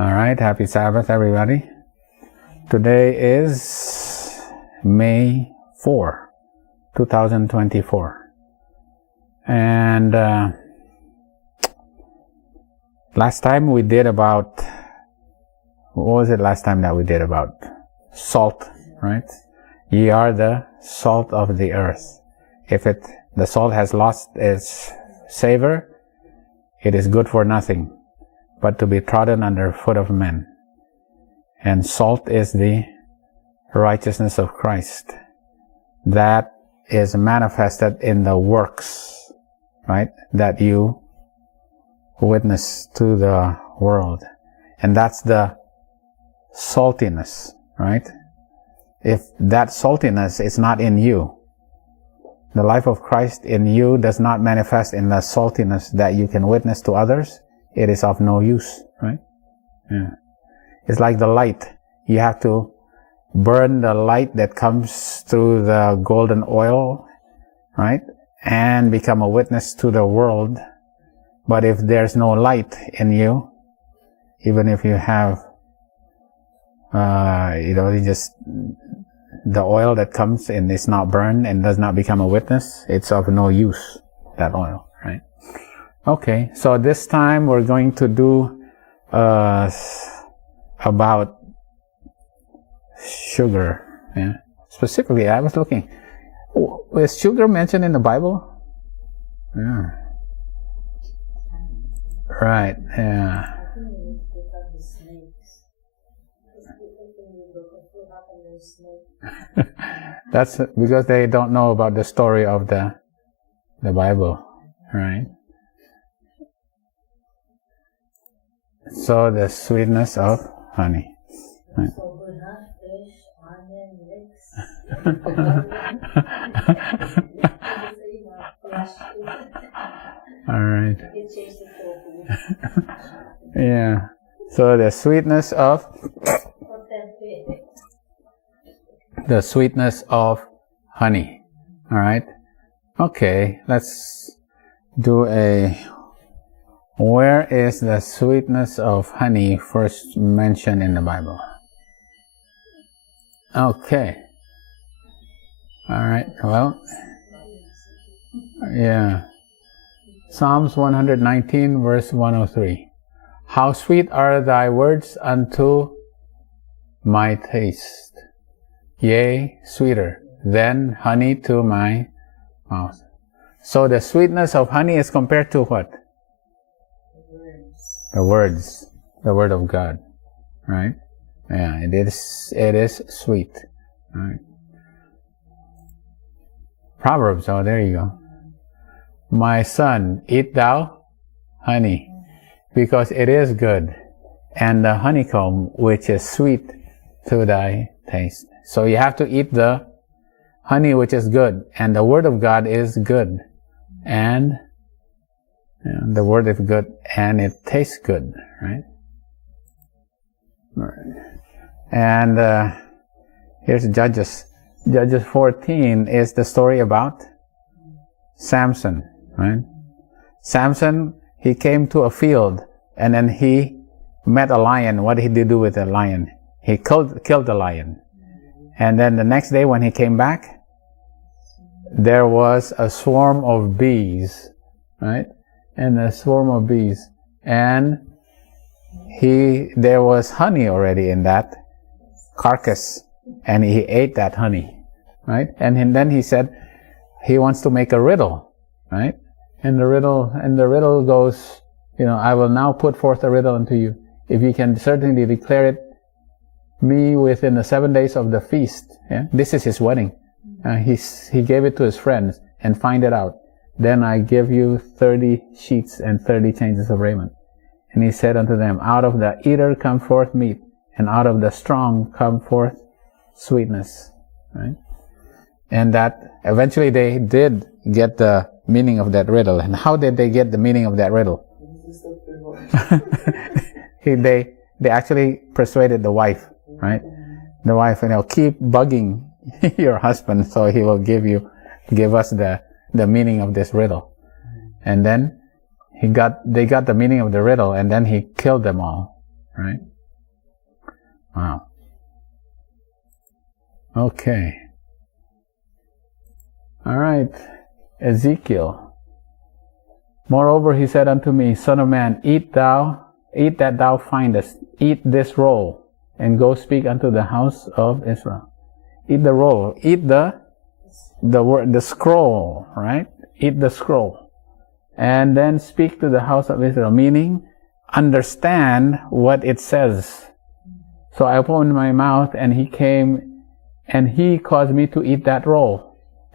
All right, happy Sabbath, everybody. Today is May 4, 2024. And last time we did about, what was it last time that we did about? Salt, right? Ye are the salt of the earth. If the salt has lost its savor, it is good for nothing, but to be trodden under foot of men. And salt is the righteousness of Christ that is manifested in the works, right, that you witness to the world. And that's the saltiness, right? If that saltiness is not in you, the life of Christ in you does not manifest in the saltiness that you can witness to others, it is of no use, right? Yeah. It's like the light. You have to burn the light that comes through the golden oil, right? And become a witness to the world. But if there's no light in you, even if you have, just the oil that comes and is not burned and does not become a witness, it's of no use, that oil, right? Okay, so this time we're going to do about sugar. Yeah. Specifically, I was looking, is sugar mentioned in the Bible? Yeah. Right, yeah. That's because they don't know about the story of the Bible, right? So the sweetness of honey. Right. All right. Yeah. So the sweetness of honey. All right. Okay. Let's do where is the sweetness of honey first mentioned in the Bible? Okay. All right. Well, yeah. Psalms 119 verse 103. How sweet are thy words unto my taste, yea, sweeter than honey to my mouth. So the sweetness of honey is compared to what? The words, the word of God, right? Yeah, it is sweet, right? Proverbs, oh, there you go. My son, eat thou honey, because it is good, and the honeycomb which is sweet to thy taste. So you have to eat the honey which is good, and the word of God is good, and the word is good, and it tastes good, right? And here's Judges. Judges 14 is the story about Samson, right? Samson, he came to a field, and then he met a lion. What did he do with the lion? He killed the lion. And then the next day when he came back, there was a swarm of bees, right? And a swarm of bees. And there was honey already in that carcass, and he ate that honey, right? And then he said he wants to make a riddle, right? And the riddle goes, I will now put forth a riddle unto you. If you can certainly declare it me within the 7 days of the feast. Yeah? This is his wedding. He gave it to his friends, and find it out. Then I give you 30 sheets and 30 changes of raiment. And he said unto them, out of the eater come forth meat, and out of the strong come forth sweetness. Right? And that eventually they did get the meaning of that riddle. And how did they get the meaning of that riddle? They actually persuaded the wife, right? The wife, keep bugging your husband so he will give us the meaning of this riddle. And then they got the meaning of the riddle, and then he killed them all, right? Wow. Okay. All right. Ezekiel. Moreover, he said unto me, Son of man, eat that thou findest, eat this roll, and go speak unto the house of Israel. Eat the roll, eat the scroll, right? Eat the scroll. And then speak to the house of Israel, meaning understand what it says. So I opened my mouth, and he came, and he caused me to eat that roll.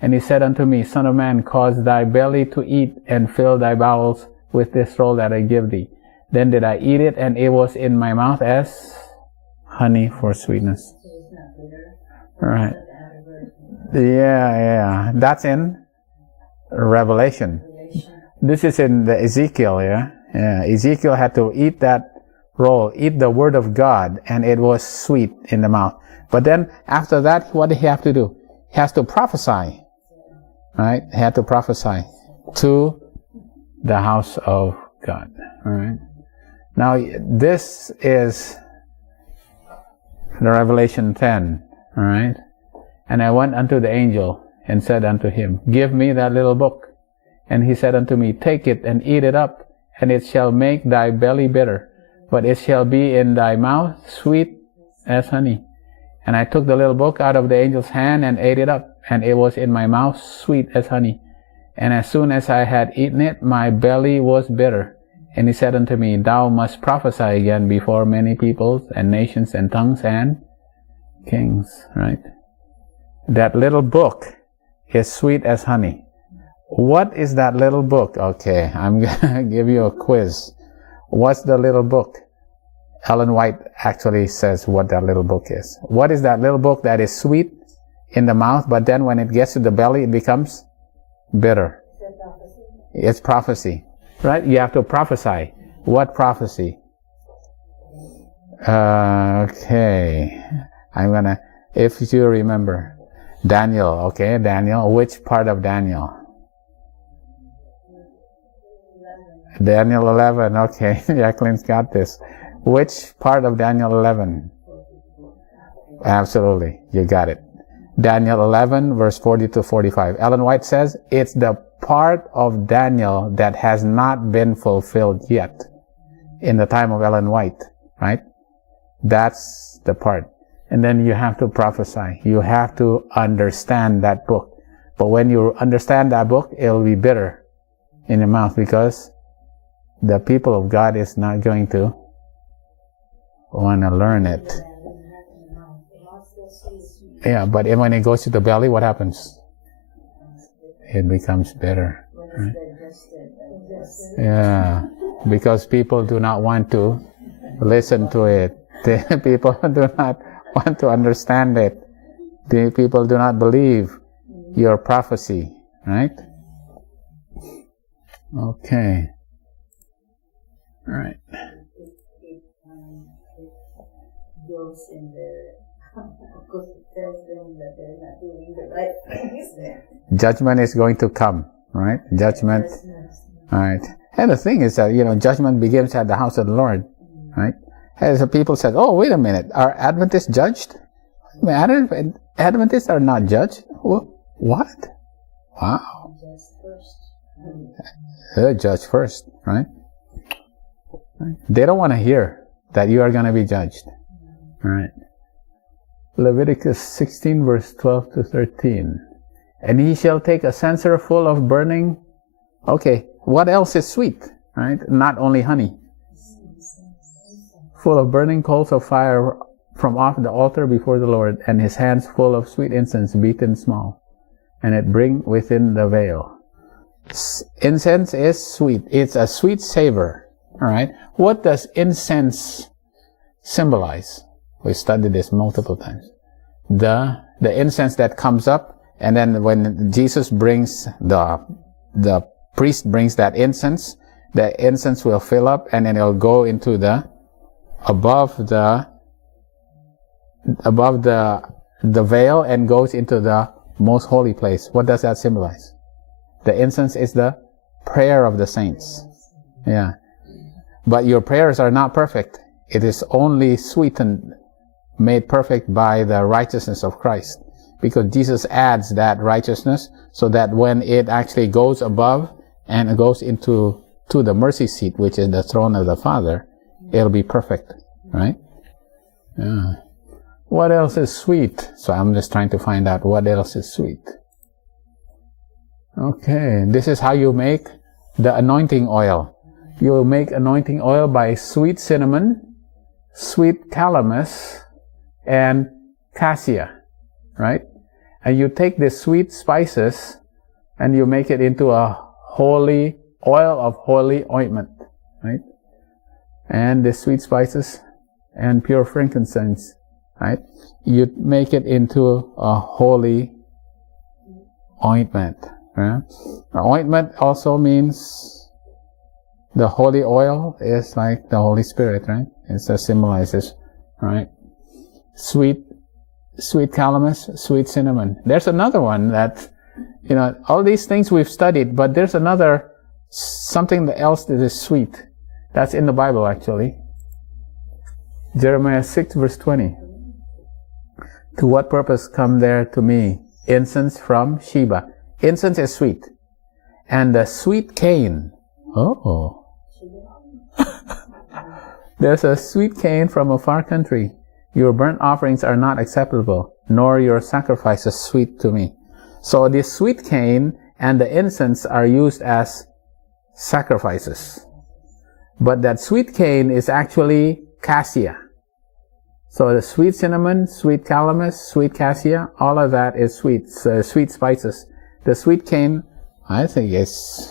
And he said unto me, Son of man, cause thy belly to eat, and fill thy bowels with this roll that I give thee. Then did I eat it, and it was in my mouth as honey for sweetness. Right. Yeah. That's in Revelation. This is in the Ezekiel, yeah? Ezekiel had to eat that roll, eat the word of God, and it was sweet in the mouth. But then after that, what did he have to do? He has to prophesy, right? He had to prophesy to the house of God, all right? Now, this is the Revelation 10, all right? And I went unto the angel and said unto him, Give me that little book. And he said unto me, Take it and eat it up, and it shall make thy belly bitter, but it shall be in thy mouth sweet as honey. And I took the little book out of the angel's hand and ate it up, and it was in my mouth sweet as honey. And as soon as I had eaten it, my belly was bitter. And he said unto me, Thou must prophesy again before many peoples and nations and tongues and kings, right? That little book is sweet as honey. What is that little book? Okay, I'm going to give you a quiz. What's the little book? Ellen White actually says what that little book is. What is that little book that is sweet in the mouth, but then when it gets to the belly, it becomes bitter? It's prophecy, right? You have to prophesy. What prophecy? Okay, I'm going to, if you remember, Daniel, okay, Daniel. Which part of Daniel? Daniel 11, okay, Jacqueline's got this. Which part of Daniel 11? Absolutely, you got it. Daniel 11, verse 40 to 45. Ellen White says, it's the part of Daniel that has not been fulfilled yet in the time of Ellen White, right? That's the part. And then you have to prophesy. You have to understand that book. But when you understand that book, it'll be bitter in your mouth because the people of God is not going to want to learn it. Yeah, but when it goes to the belly, what happens? It becomes bitter. Right? Yeah, because people do not want to listen to it. The people do not want to understand it. The people do not believe your prophecy, right? Okay. All right. Goes in there, because it tells them that they're not doing the right things. Judgment is going to come, right? Judgment. All right. And the thing is that, judgment begins at the house of the Lord, right? And so people said, oh, wait a minute, are Adventists judged? Adventists are not judged? What? Wow. They're judged first, right? They don't want to hear that you are going to be judged. All right. Leviticus 16, verse 12 to 13. And he shall take a censer full of burning. Okay, what else is sweet? Right? Not only honey. Full of burning coals of fire from off the altar before the Lord, and his hands full of sweet incense beaten small, and it bring within the veil. Incense is sweet. It's a sweet savor. All right. What does incense symbolize? We studied this multiple times. The incense that comes up, and then when Jesus brings the priest brings that incense, the incense will fill up, and then it'll go into the above the veil and goes into the most holy place. What does that symbolize? The incense is the prayer of the saints. Yeah. But your prayers are not perfect. it is only sweetened, made perfect by the righteousness of Christ. Because Jesus adds that righteousness so that when it actually goes above and it goes into the mercy seat, which is the throne of the Father, it'll be perfect, right? Yeah. What else is sweet? So I'm just trying to find out what else is sweet. Okay, this is how you make the anointing oil. You make anointing oil by sweet cinnamon, sweet calamus, and cassia, right? And you take the sweet spices and you make it into a holy oil of holy ointment, right? And the sweet spices and pure frankincense, right? You make it into a holy ointment. Right? Ointment also means the holy oil is like the Holy Spirit, right? It symbolizes, right? Sweet calamus, sweet cinnamon. There's another one that, all these things we've studied, but there's another, something else that is sweet. That's in the Bible, actually. Jeremiah 6, verse 20. To what purpose come there to me incense from Sheba? Incense is sweet. And the sweet cane. Oh. There's a sweet cane from a far country. Your burnt offerings are not acceptable, nor your sacrifices sweet to me. So the sweet cane and the incense are used as sacrifices. But that sweet cane is actually cassia. So the sweet cinnamon, sweet calamus, sweet cassia, all of that is sweet, sweet spices. The sweet cane, I think it's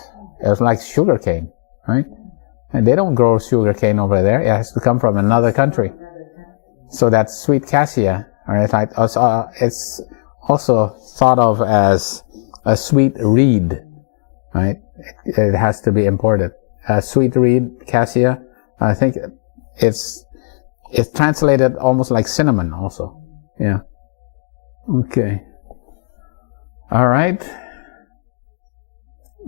like sugar cane, right? And they don't grow sugar cane over there. It has to come from another country. So that sweet cassia, right? It's also thought of as a sweet reed, right? It has to be imported. A sweet reed, cassia, I think it's translated almost like cinnamon also. Yeah. Okay. All right.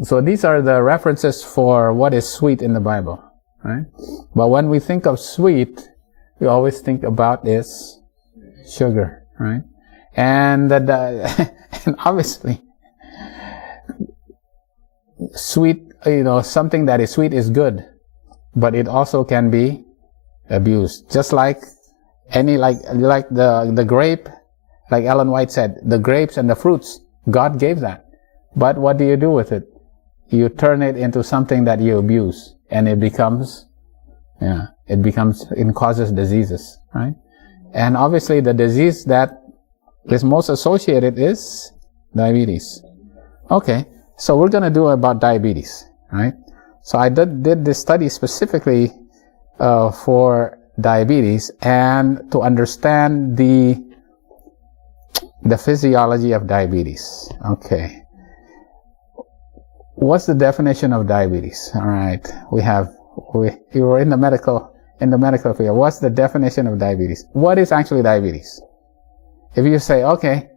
So these are the references for what is sweet in the Bible, right? But when we think of sweet, we always think about is sugar, right? And and obviously, sweet, something that is sweet is good, but it also can be abused. Just like the grape, like Ellen White said, the grapes and the fruits, God gave that. But what do you do with it? You turn it into something that you abuse, and it causes diseases, right? And obviously the disease that is most associated is diabetes. Okay, so we're going to do about diabetes, right? So I did this study specifically for diabetes and to understand the physiology of diabetes. Okay. What's the definition of diabetes? All right. You were in the medical field. What's the definition of diabetes? What is actually diabetes? If you say, okay,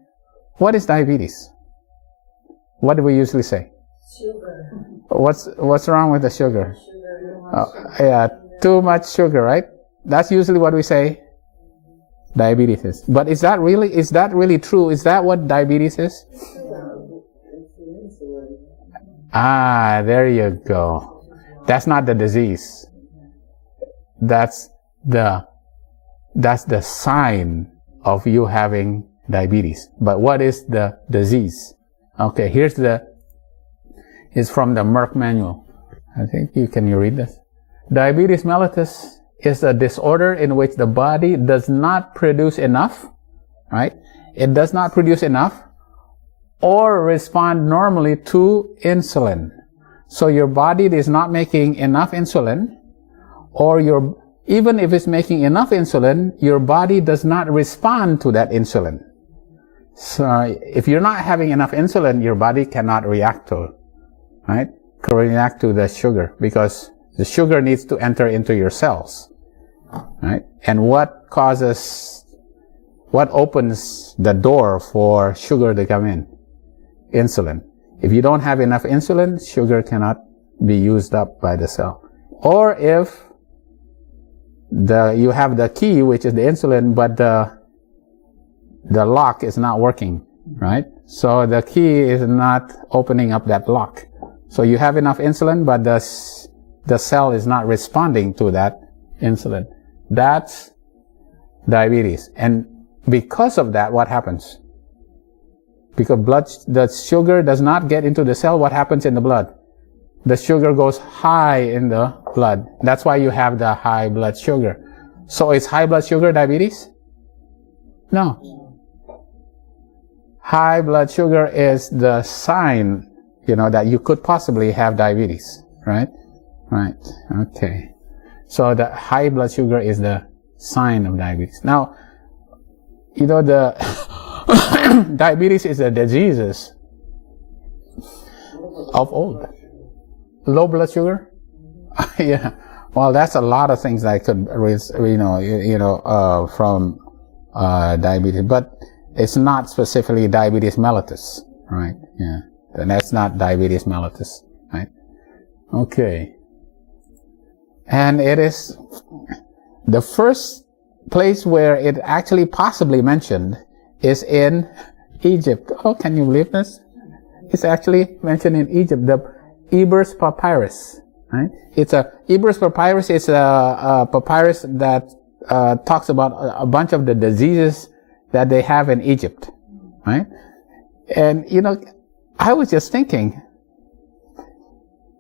what is diabetes? What do we usually say? Sugar. What's wrong with the sugar? Too much sugar, right? That's usually what we say diabetes is. But is that really true? Is that what diabetes is? There you go. That's not the disease. That's the sign of you having diabetes. But what is the disease? Okay, it's from the Merck manual. I think can you read this? Diabetes mellitus is a disorder in which the body does not produce enough, right? It does not produce enough or respond normally to insulin. So your body is not making enough insulin, or even if it's making enough insulin, your body does not respond to that insulin. So if you're not having enough insulin, your body cannot react to the sugar, because the sugar needs to enter into your cells, right? And what opens the door for sugar to come in? Insulin. If you don't have enough insulin, sugar cannot be used up by the cell. Or if you have the key, which is the insulin, but the lock is not working, right? So the key is not opening up that lock. So you have enough insulin, but the cell is not responding to that insulin. That's diabetes. And because of that, what happens? Because the sugar does not get into the cell, what happens in the blood? The sugar goes high in the blood. That's why you have the high blood sugar. So is high blood sugar diabetes? No. High blood sugar is the sign, that you could possibly have diabetes, right? Right. Okay. So the high blood sugar is the sign of diabetes. Now, the diabetes is a disease of old. Low blood sugar? Yeah. Well, that's a lot of things that could, from diabetes, but it's not specifically diabetes mellitus, right? Yeah. And that's not diabetes mellitus, right? Okay. And it is the first place where it actually possibly mentioned is in Egypt. Oh, can you believe this? It's actually mentioned in Egypt, the Ebers papyrus, right? Ebers papyrus is a papyrus that talks about a bunch of the diseases that they have in Egypt, right? And, I was just thinking,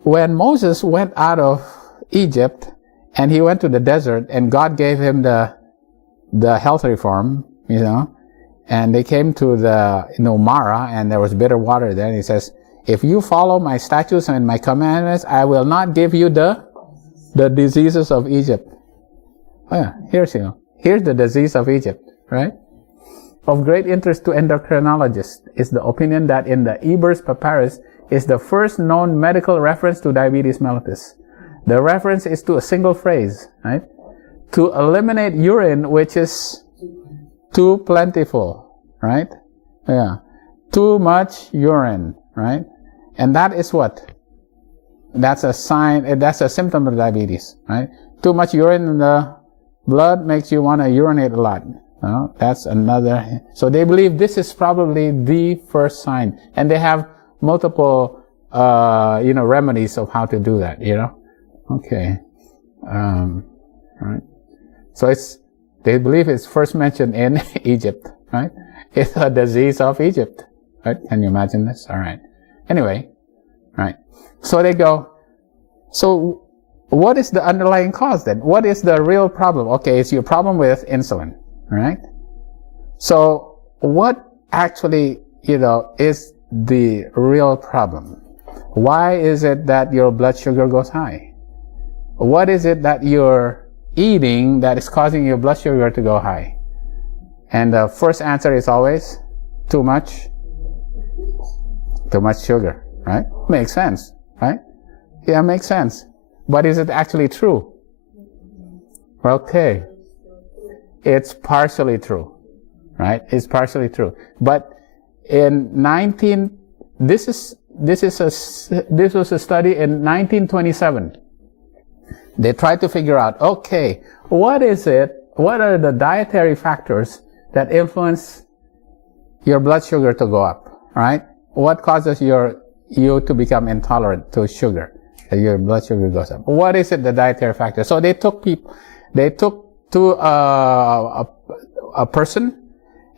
when Moses went out of Egypt and he went to the desert and God gave him the health reform, and they came to the, Mara, and there was bitter water there, and he says, if you follow my statutes and my commandments, I will not give you the diseases of Egypt. Oh yeah, here's the disease of Egypt, right? Of great interest to endocrinologists is the opinion that in the Ebers papyrus is the first known medical reference to diabetes mellitus. The reference is to a single phrase, right? To eliminate urine which is too plentiful, right? Yeah. Too much urine, right? And that is what? That's a sign, that's a symptom of diabetes, right? Too much urine in the blood makes you want to urinate a lot. That's another. So they believe this is probably the first sign. And they have multiple, remedies of how to do that, Okay. Right. So they believe it's first mentioned in Egypt, right? It's a disease of Egypt, right? Can you imagine this? All right. Anyway, right. So they go, so what is the underlying cause then? What is the real problem? Okay, it's your problem with insulin, right? So what actually, is the real problem? Why is it that your blood sugar goes high? What is it that you're eating that is causing your blood sugar to go high? And the first answer is always too much sugar, right? Makes sense, right? Yeah, makes sense. But is it actually true? Okay. It's partially true, right? It's partially true. But this was a study in 1927. They tried to figure out, okay, what are the dietary factors that influence your blood sugar to go up, right? What causes you to become intolerant to sugar? Your blood sugar goes up. What is it, the dietary factor? So they took to a person,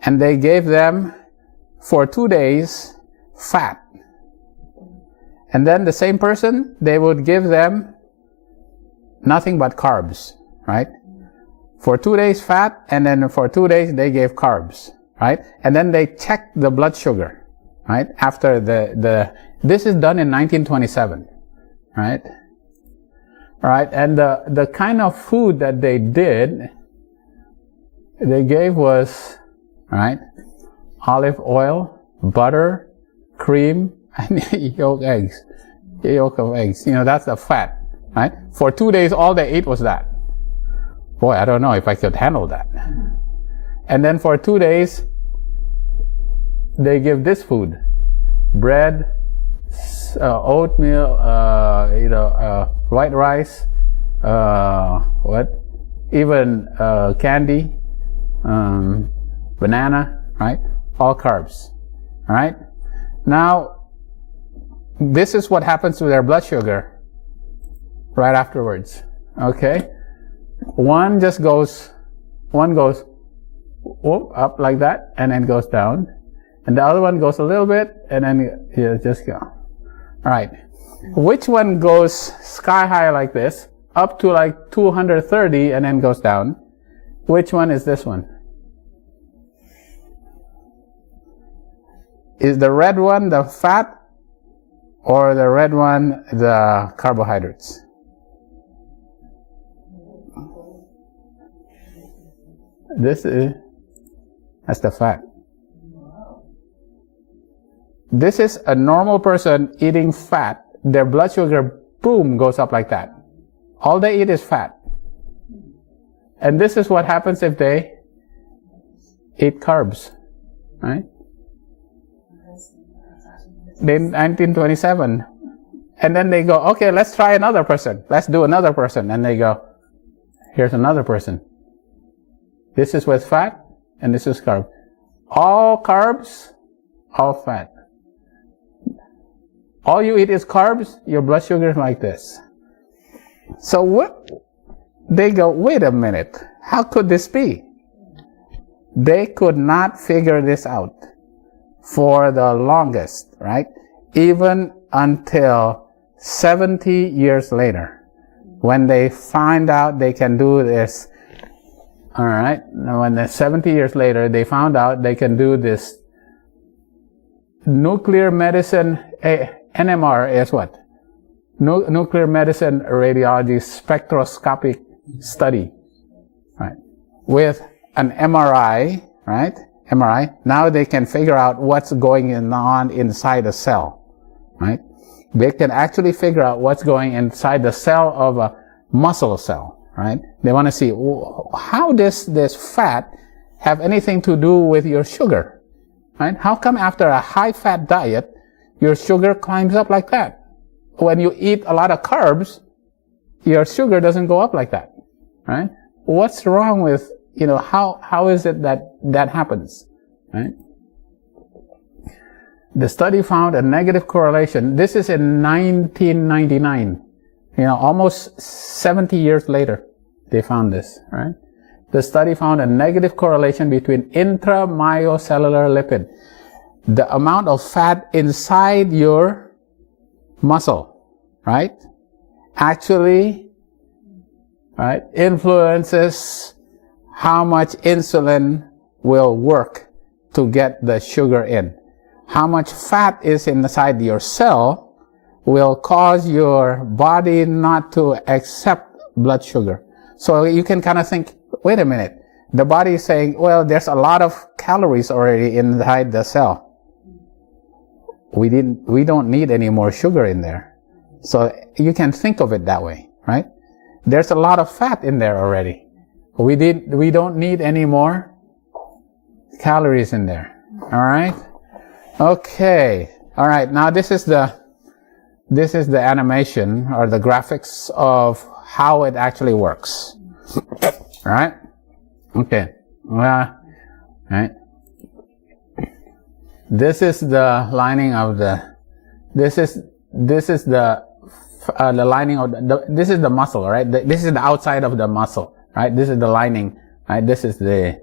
and they gave them for 2 days fat. And then the same person, they would give them nothing but carbs, right? For 2 days fat, and then for 2 days they gave carbs, right? And then they checked the blood sugar, right? After this is done in 1927, right? Right, and the kind of food that they gave was, right, olive oil, butter, cream, and yolk of eggs. That's the fat, right? For 2 days, all they ate was that. Boy, I don't know if I could handle that. And then for 2 days, they give this food: bread, oatmeal, white rice, even candy, banana, right? All carbs, all right? Now, this is what happens to their blood sugar right afterwards, okay? One goes up like that, and then goes down. And the other one goes a little bit, and then you just go. All right. Which one goes sky high like this, up to like 230, and then goes down? Which one is this one? Is the red one the fat, or the red one the carbohydrates? That's the fat. This is a normal person eating fat. Their blood sugar, boom, goes up like that. All they eat is fat. And this is what happens if they eat carbs, right? In 1927. And then they go, okay, let's try another person. Let's do another person. And they go, here's another person. This is with fat, and this is carb. All carbs, all fat. All you eat is carbs, your blood sugar is like this. So what? They go, wait a minute, how could this be? They could not figure this out for the longest, right? Even until 70 years later, when they find out they can do this. All right, when the 70 years later, they found out they can do this nuclear medicine. NMR is what? Nuclear medicine radiology spectroscopic study, right? With an MRI, right? MRI. Now they can figure out what's going on inside a cell, right? They can actually figure out what's going inside the cell of a muscle cell, right? They want to see how does this fat have anything to do with your sugar, right? How come after a high-fat diet, your sugar climbs up like that? When you eat a lot of carbs, your sugar doesn't go up like that, right? What's wrong with, how is it that happens, right? The study found a negative correlation. This is in 1999. Almost 70 years later, they found this, right? The study found a negative correlation between intramyocellular lipid, the amount of fat inside your muscle, right, actually, right, influences how much insulin will work to get the sugar in. How much fat is inside your cell will cause your body not to accept blood sugar. So you can kind of think, wait a minute, the body is saying, well, there's a lot of calories already inside the cell. We don't need any more sugar in there. So you can think of it that way, right? There's a lot of fat in there already. We don't need any more calories in there. All right? Okay. All right. Now this is the animation or the graphics of how it actually works. All right? Okay. Right. This is the lining of this is the lining of this is the muscle, right? This is the outside of the muscle, right? This is the lining, right? This is the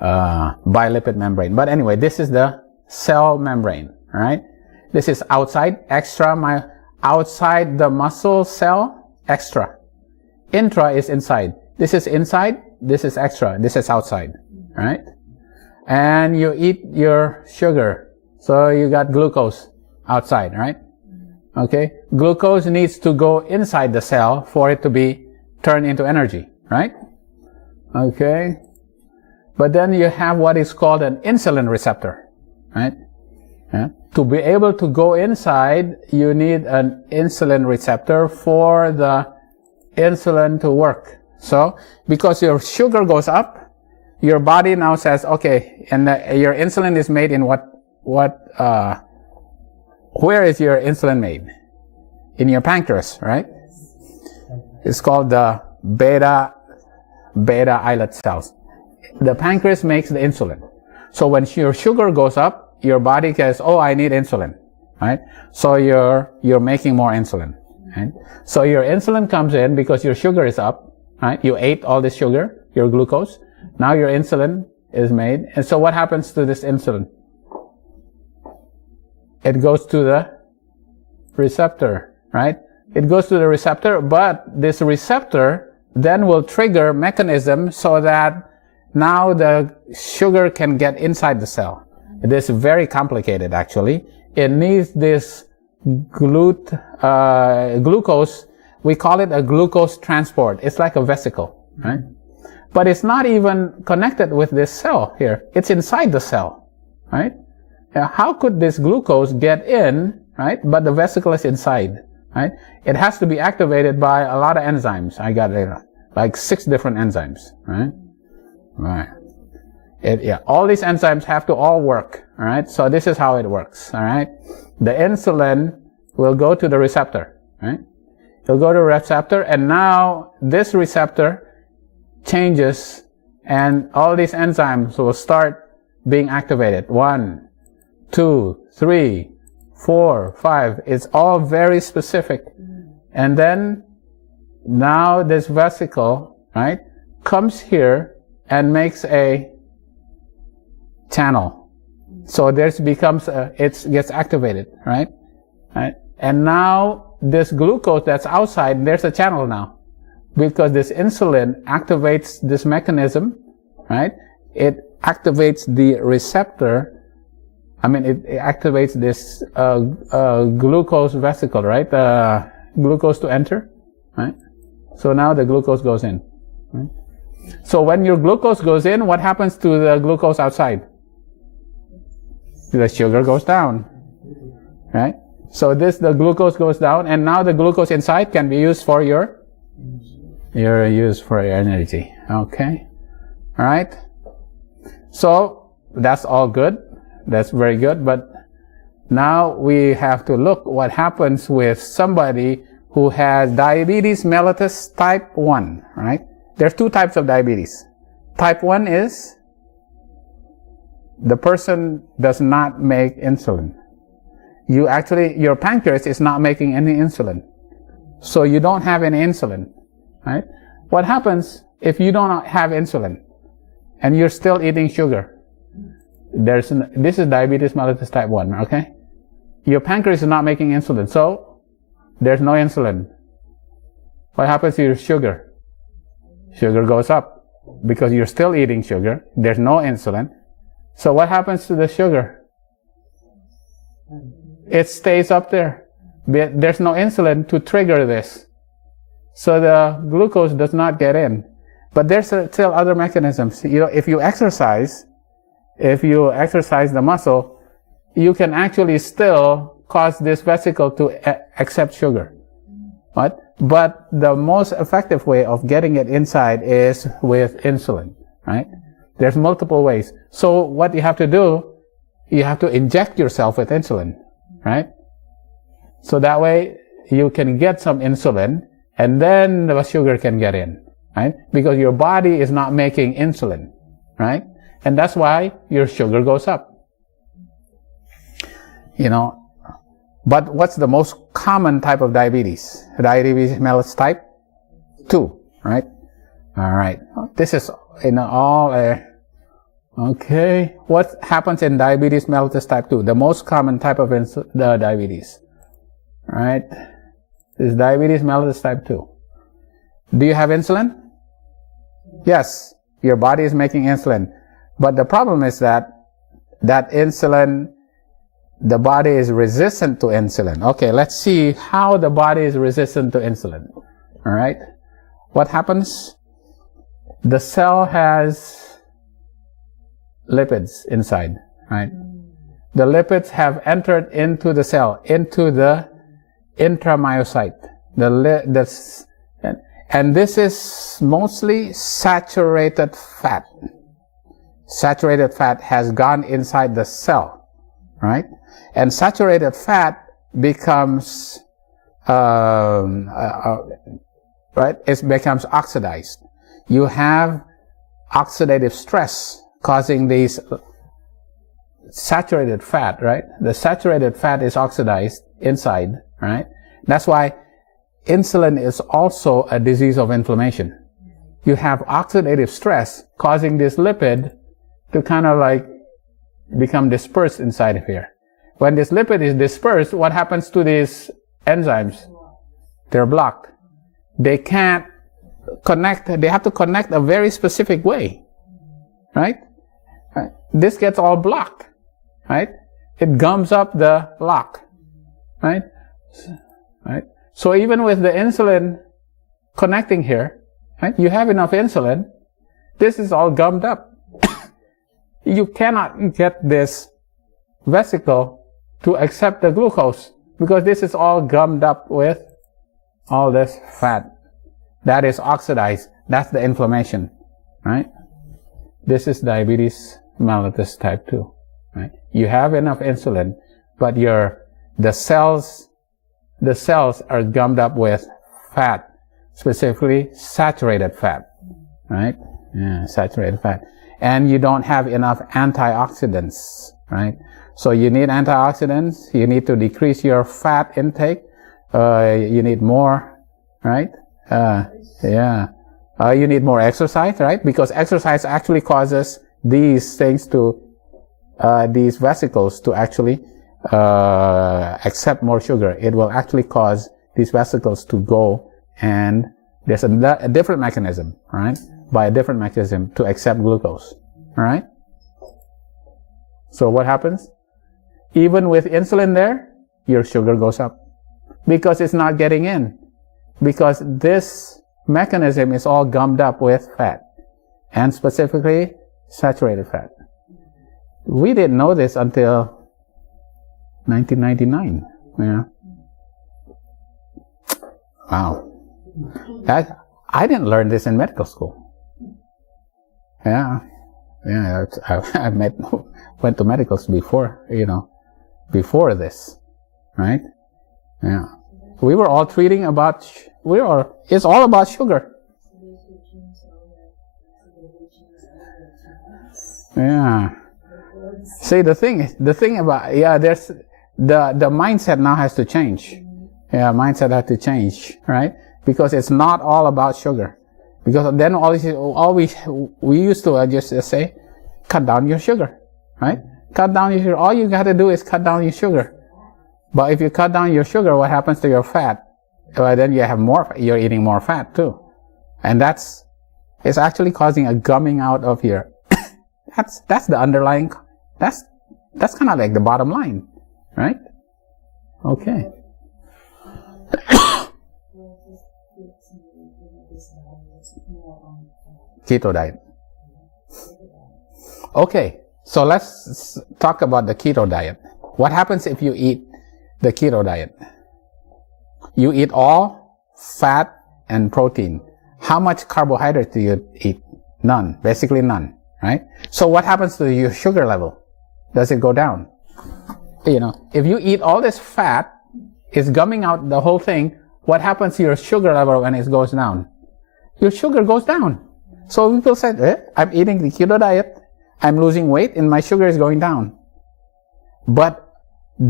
bilipid membrane. But anyway, this is the cell membrane, all right? This is outside, outside the muscle cell, extra. Intra is inside. This is inside, this is extra, this is outside, right? And you eat your sugar. So you got glucose outside, right? Okay? Glucose needs to go inside the cell for it to be turned into energy, right? Okay? But then you have what is called an insulin receptor, right? Yeah? To be able to go inside, you need an insulin receptor for the insulin to work. So, because your sugar goes up, your body now says, okay, and your insulin is made in where is your insulin made? In your pancreas, right? It's called the beta beta islet cells. The pancreas makes the insulin. So when your sugar goes up, your body says, oh, I need insulin, right? So you're making more insulin, right? So your insulin comes in because your sugar is up, right? You ate all this sugar, your glucose. Now your insulin is made. And so what happens to this insulin? It goes to the receptor, right? It goes to the receptor, but this receptor then will trigger mechanism so that now the sugar can get inside the cell. This is very complicated, actually. It needs this glucose. We call it a glucose transport. It's like a vesicle, right? But it's not even connected with this cell here. It's inside the cell, right? How could this glucose get in, right? But the vesicle is inside, right? It has to be activated by a lot of enzymes. I got it, like 6 different enzymes, right? Right. All these enzymes have to all work, all right? So this is how it works, all right? The insulin will go to the receptor, right? It'll go to the receptor, and now this receptor changes, and all these enzymes will start being activated. 1, 2, 3, 4, 5. It's all very specific. And then now this vesicle, right, comes here and makes a channel. So there's becomes it gets activated, right? Right? And now this glucose that's outside, there's a channel now, because this insulin activates this mechanism, right? It activates the receptor. It activates this glucose vesicle, right? Glucose to enter, right? So now the glucose goes in. Right? So when your glucose goes in, what happens to the glucose outside? The sugar goes down, right? So the glucose goes down, and now the glucose inside can be used for your energy. Okay, all right. So that's all good. That's very good. But now we have to look what happens with somebody who has diabetes mellitus type 1, right? There's 2 types of diabetes. Type 1 is the person does not make insulin. Your pancreas is not making any insulin. So you don't have any insulin, right? What happens if you don't have insulin and you're still eating sugar? This is diabetes mellitus type 1, okay? Your pancreas is not making insulin, so there's no insulin. What happens to your sugar? Sugar goes up because you're still eating sugar. There's no insulin. So what happens to the sugar? It stays up there. There's no insulin to trigger this. So the glucose does not get in. But there's still other mechanisms. If you exercise the muscle, you can actually still cause this vesicle to accept sugar. Right? But the most effective way of getting it inside is with insulin, right? There's multiple ways. So what you have to do, you have to inject yourself with insulin, right? So that way you can get some insulin, and then the sugar can get in, right? Because your body is not making insulin, right? And that's why your sugar goes up. But what's the most common type of diabetes? Diabetes mellitus type 2, right? All right. This is okay. What happens in diabetes mellitus type 2? The most common type of diabetes, right? Is diabetes mellitus type 2. Do you have insulin? Yes. Your body is making insulin. But the problem is that insulin, the body is resistant to insulin. Okay, let's see how the body is resistant to insulin. All right. What happens? The cell has lipids inside, right? The lipids have entered into the cell, into the intramyocyte. And this is mostly saturated fat. Saturated fat has gone inside the cell, right? And saturated fat becomes, right? It becomes oxidized. you have oxidative stress causing these saturated fat, right? The saturated fat is oxidized inside, right? That's why insulin is also a disease of inflammation. You have oxidative stress causing this lipid to kind of like become dispersed inside of here. When this lipid is dispersed, what happens to these enzymes? They're blocked. They can't connect. They have to connect a very specific way, right? This gets all blocked, right? It gums up the lock, right? Right? So even with the insulin connecting here, right? You have enough insulin. This is all gummed up. You cannot get this vesicle to accept the glucose because this is all gummed up with all this fat that is oxidized. That's the inflammation, right? This is diabetes mellitus type 2, right? You have enough insulin, but the cells are gummed up with fat, specifically saturated fat, right? Yeah, saturated fat. And you don't have enough antioxidants, right? So you need antioxidants, you need to decrease your fat intake, you need more, right? You need more exercise, right? Because exercise actually causes these things to, these vesicles to actually accept more sugar. It will actually cause these vesicles to go, and there's a different mechanism, right? By a different mechanism to accept glucose, all right? So what happens? Even with insulin there, your sugar goes up because it's not getting in, because this mechanism is all gummed up with fat, and specifically saturated fat. We didn't know this until 1999. Yeah. Wow. I didn't learn this in medical school. Yeah. I went to medicals before, before this, right? Yeah. We were all treating about, it's all about sugar. Yeah. See, the thing about, there's, the mindset now has to change. Yeah, mindset has to change, right? Because it's not all about sugar. Because then we used to just say, cut down your sugar, right? Cut down your sugar. All you got to do is cut down your sugar. But if you cut down your sugar, what happens to your fat? Well, then you have more. You're eating more fat too, and it's actually causing a gumming out of your. that's the underlying. That's kind of like the bottom line, right? Okay. Keto diet. Okay, so let's talk about the keto diet. What happens if you eat the keto diet? You eat all fat and protein. How much carbohydrate do you eat? None, basically none, right? So what happens to your sugar level? Does it go down? If you eat all this fat, it's gumming out the whole thing. What happens to your sugar level when it goes down? Your sugar goes down. So people said, I'm eating the keto diet, I'm losing weight, and my sugar is going down. But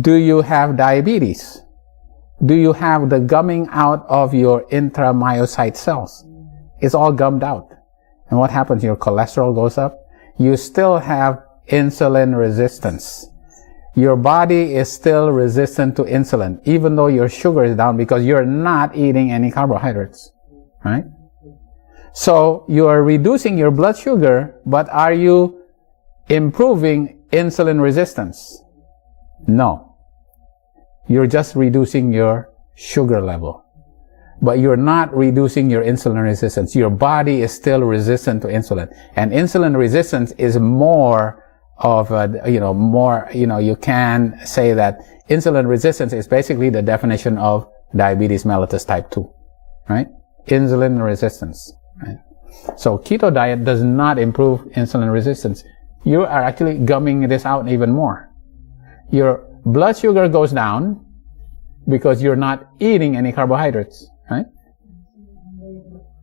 do you have diabetes? Do you have the gumming out of your intramyocyte cells? It's all gummed out. And what happens? Your cholesterol goes up. You still have insulin resistance. Your body is still resistant to insulin, even though your sugar is down, because you're not eating any carbohydrates, right? So you are reducing your blood sugar, but are you improving insulin resistance? No. You're just reducing your sugar level, but you're not reducing your insulin resistance. Your body is still resistant to insulin, and insulin resistance is more of you can say that insulin resistance is basically the definition of diabetes mellitus type 2, right? Insulin resistance, right? So keto diet does not improve insulin resistance. You are actually gumming this out even more. Your blood sugar goes down because you're not eating any carbohydrates, right?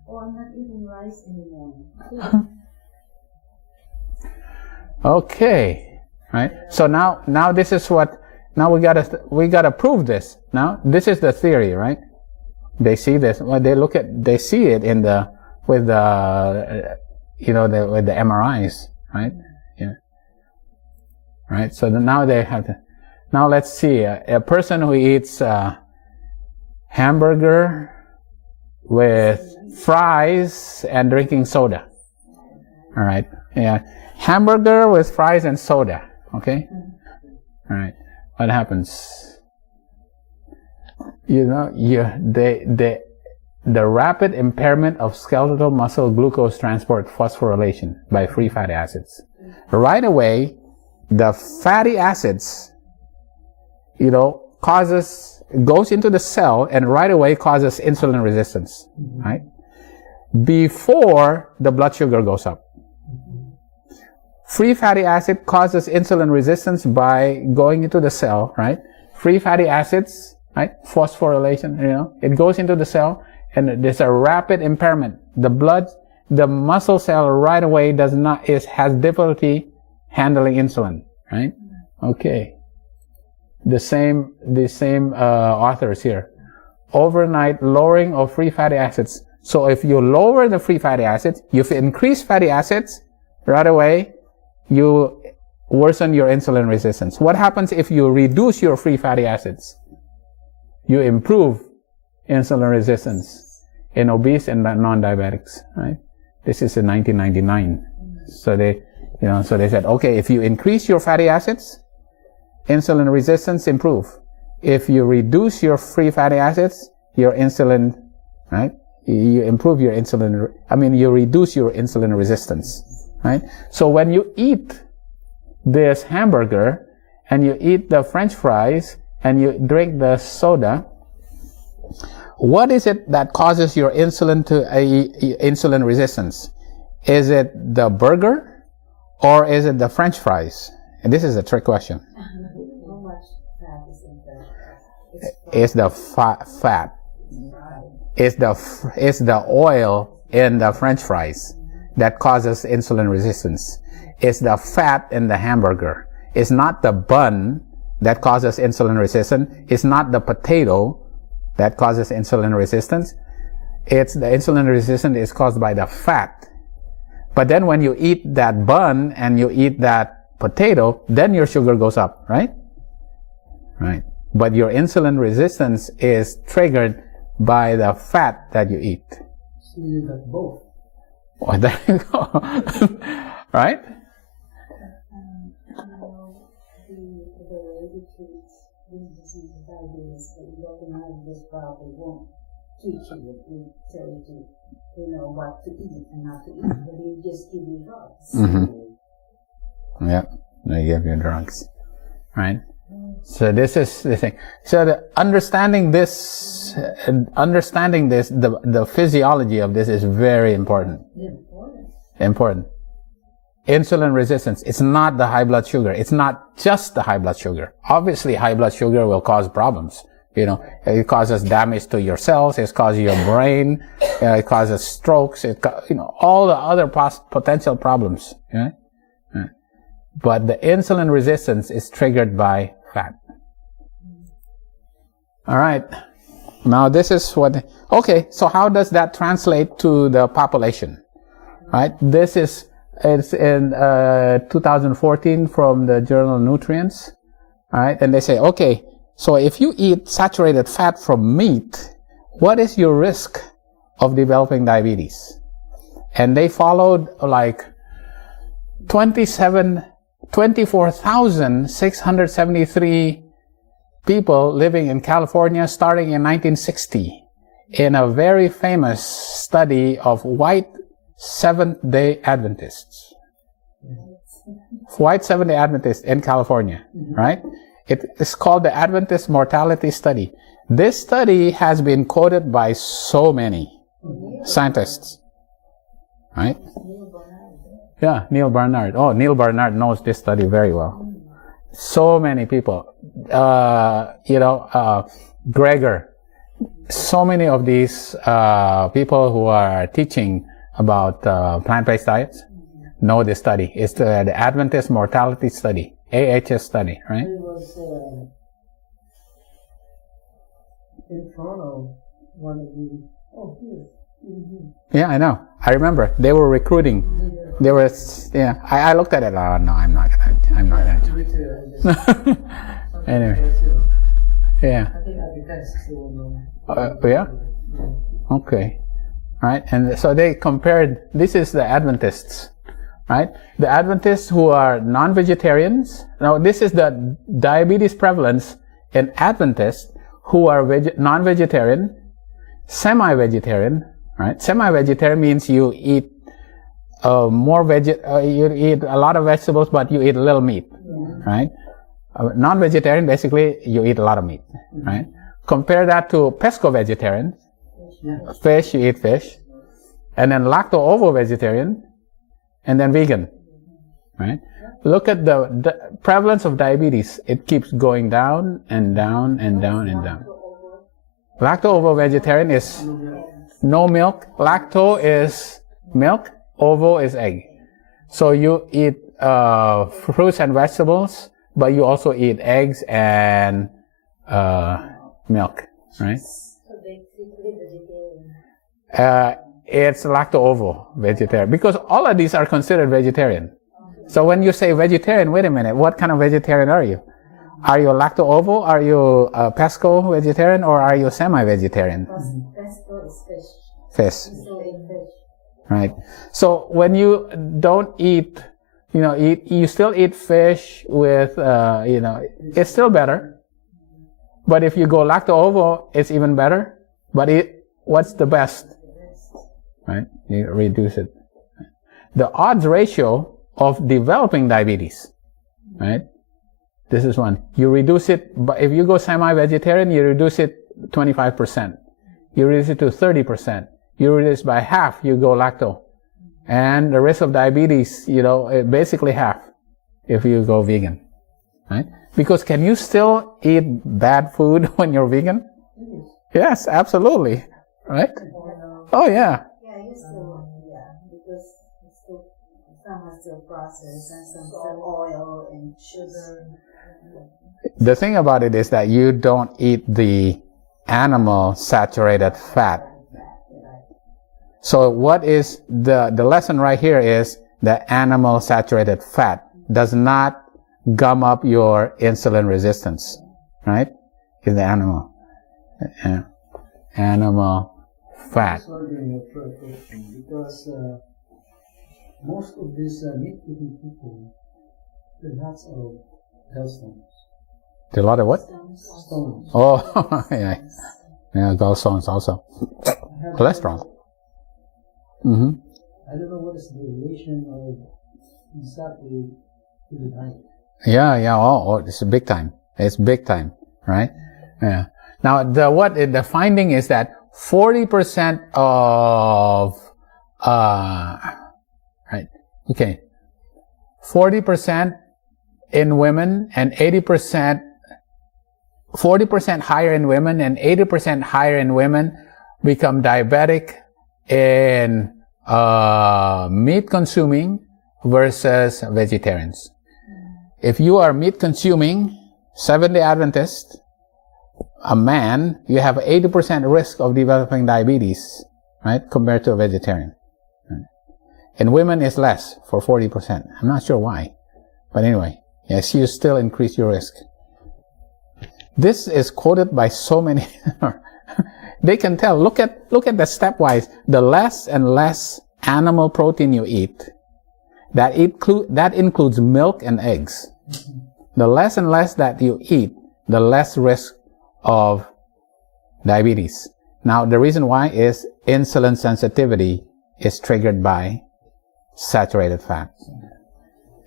Oh, I'm not eating rice in the morning. Okay, right? So now this is what, now we gotta prove this. Now this is the theory, right? They see this, well, they see it with the MRIs, right? Yeah. Right. So now they have to. Now let's see a person who eats hamburger with fries and drinking soda. All right. Yeah. Hamburger with fries and soda. Okay. All right. What happens? The rapid impairment of skeletal muscle glucose transport phosphorylation by free fatty acids. Right away, the fatty acids, goes into the cell and right away causes insulin resistance, right? Before the blood sugar goes up. Free fatty acid causes insulin resistance by going into the cell, right? Free fatty acids, right? Phosphorylation, it goes into the cell and there's a rapid impairment. The muscle cell right away has difficulty handling insulin, right? Okay. The same authors here. Overnight lowering of free fatty acids. So if you lower the free fatty acids, if you increase fatty acids, right away, you worsen your insulin resistance. What happens if you reduce your free fatty acids? You improve insulin resistance in obese and non-diabetics, right? This is in 1999. So they said, okay, if you increase your fatty acids, insulin resistance improve. If you reduce your free fatty acids, your insulin, right? You improve your insulin, you reduce your insulin resistance, right? So when you eat this hamburger and you eat the French fries and you drink the soda, what is it that causes your insulin resistance? Is it the burger or is it the French fries? And this is a trick question. How much fat is in there? It's the fat. It's the oil in the French fries that causes insulin resistance. It's the fat in the hamburger. It's not the bun that causes insulin resistance. It's not the potato that causes insulin resistance. It's the insulin resistance is caused by the fat. But then when you eat that bun and you eat that potato, then your sugar goes up, right? Right. But your insulin resistance is triggered by the fat that you eat. So you got both. Well, there you go. Right? The way we treat this disease, diabetes, that you recognize this probably won't teach you. We tell you to, what to eat and not to eat, but they just give you drugs. Mm-hmm. Yep, they give you drugs, right? So this is the thing. So understanding this, the physiology of this is very important. Important. Insulin resistance. It's not the high blood sugar. It's not just the high blood sugar. Obviously, high blood sugar will cause problems. It causes damage to your cells. It causes your brain. It causes strokes. All the other potential problems. Yeah? But the insulin resistance is triggered by fat. All right. Now this is what. Okay. So how does that translate to the population? Right. It's in 2014 from the journal Nutrients. All right. And they say, okay, so if you eat saturated fat from meat, what is your risk of developing diabetes? And they followed 24,673 people living in California starting in 1960 in a very famous study of white Seventh-day Adventists. White Seventh-day Adventists in California, right? It is called the Adventist Mortality Study. This study has been quoted by so many scientists, right? Yeah, Neil Barnard. Oh, Neil Barnard knows this study very well. So many people. Greger. So many of these people who are teaching about plant-based diets know this study. It's the Adventist Mortality Study, AHS study, right? It was in front of one of the. Oh, here. Mm-hmm. Yeah, I know. I remember they were recruiting. They were, yeah. I looked at it. Oh no, I'm not gonna join. Anyway, yeah. I think at the test they will know. Yeah. Okay. Right, and so they compared. This is the Adventists, right? The Adventists who are non-vegetarians. Now, this is the diabetes prevalence in Adventists who are non-vegetarian, semi-vegetarian. Right, semi-vegetarian means you eat you eat a lot of vegetables, but you eat a little meat. Right, non-vegetarian basically you eat a lot of meat. Right, compare that to pesco-vegetarian. Fish, you eat fish, and then lacto-ovo-vegetarian, and then vegan, right? Look at the prevalence of diabetes. It keeps going down and down and down and down. Lacto-ovo-vegetarian is no milk. Lacto is milk, ovo is egg. So you eat fruits and vegetables, but you also eat eggs and milk, right? It's lacto-ovo vegetarian because all of these are considered vegetarian. So when you say vegetarian, wait a minute, what kind of vegetarian are you? Are you lacto-ovo? Are you pesco vegetarian, or are you semi-vegetarian? Pesco is fish. Fish. So eat fish. Right. So when you don't eat, you still eat fish with, it's still better. But if you go lacto-ovo, it's even better. But what's the best? Right? You reduce it. The odds ratio of developing diabetes, right? This is one. You reduce it, but if you go semi-vegetarian, you reduce it 25%. You reduce it to 30%. You reduce by half, you go lacto. And the risk of diabetes, basically half if you go vegan, right? Because can you still eat bad food when you're vegan? Yes, absolutely. Right? Oh, yeah. Yeah, you still, because some are still processed and some still oil and sugar. The thing about it is that you don't eat the animal saturated fat. So what is the lesson right here is that animal saturated fat does not gum up your insulin resistance, right? In the animal. Animal fat. Sorry, because most of these meat-eating people, there are lots of gallstones. There are a lot of what? Stones. Oh, yeah. Yeah, gallstones also. Cholesterol. Mm-hmm. I don't know what is the relation of exactly to the diet. Yeah. Oh, it's big time. It's big time, right? Yeah. Now, the finding is that 40% of, right, okay, 40% in women and 80%, 40% higher in women and 80% higher in women become diabetic in meat consuming versus vegetarians. If you are meat consuming, Seventh-day Adventist, a man, you have 80% risk of developing diabetes, right, compared to a vegetarian. In women, it's less, for 40%. I'm not sure why. But anyway, yes, you still increase your risk. This is quoted by so many. They can tell. Look at the stepwise. The less and less animal protein you eat, that includes milk and eggs. The less and less that you eat, the less risk of diabetes. Now, the reason why is insulin sensitivity is triggered by saturated fat,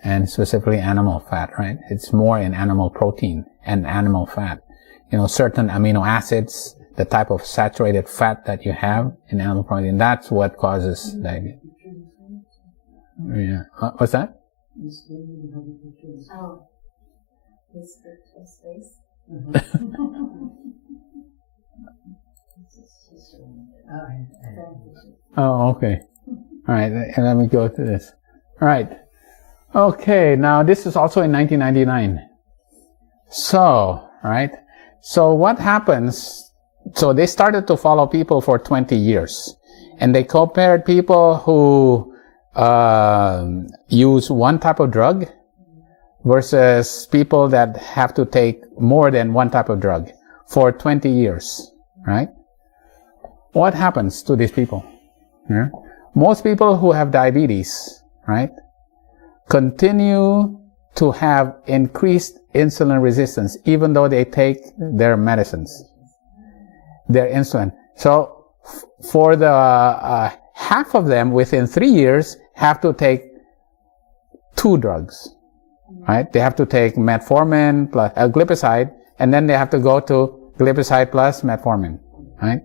and specifically animal fat, right? It's more in animal protein and animal fat. Certain amino acids, the type of saturated fat that you have in animal protein, that's what causes diabetes. Yeah. What's that? Oh. This space. Oh, okay. All right, and let me go to this. All right. Okay, now this is also in 1999. So, all right. So what happens? So they started to follow people for 20 years. And they compared people who use one type of drug versus people that have to take more than one type of drug for 20 years, right? What happens to these people? Yeah? Most people who have diabetes, right, continue to have increased insulin resistance even though they take their medicines, their insulin. So for the half of them within 3 years have to take 2 drugs, right? They have to take metformin plus glipizide, and then they have to go to glipizide plus metformin, right?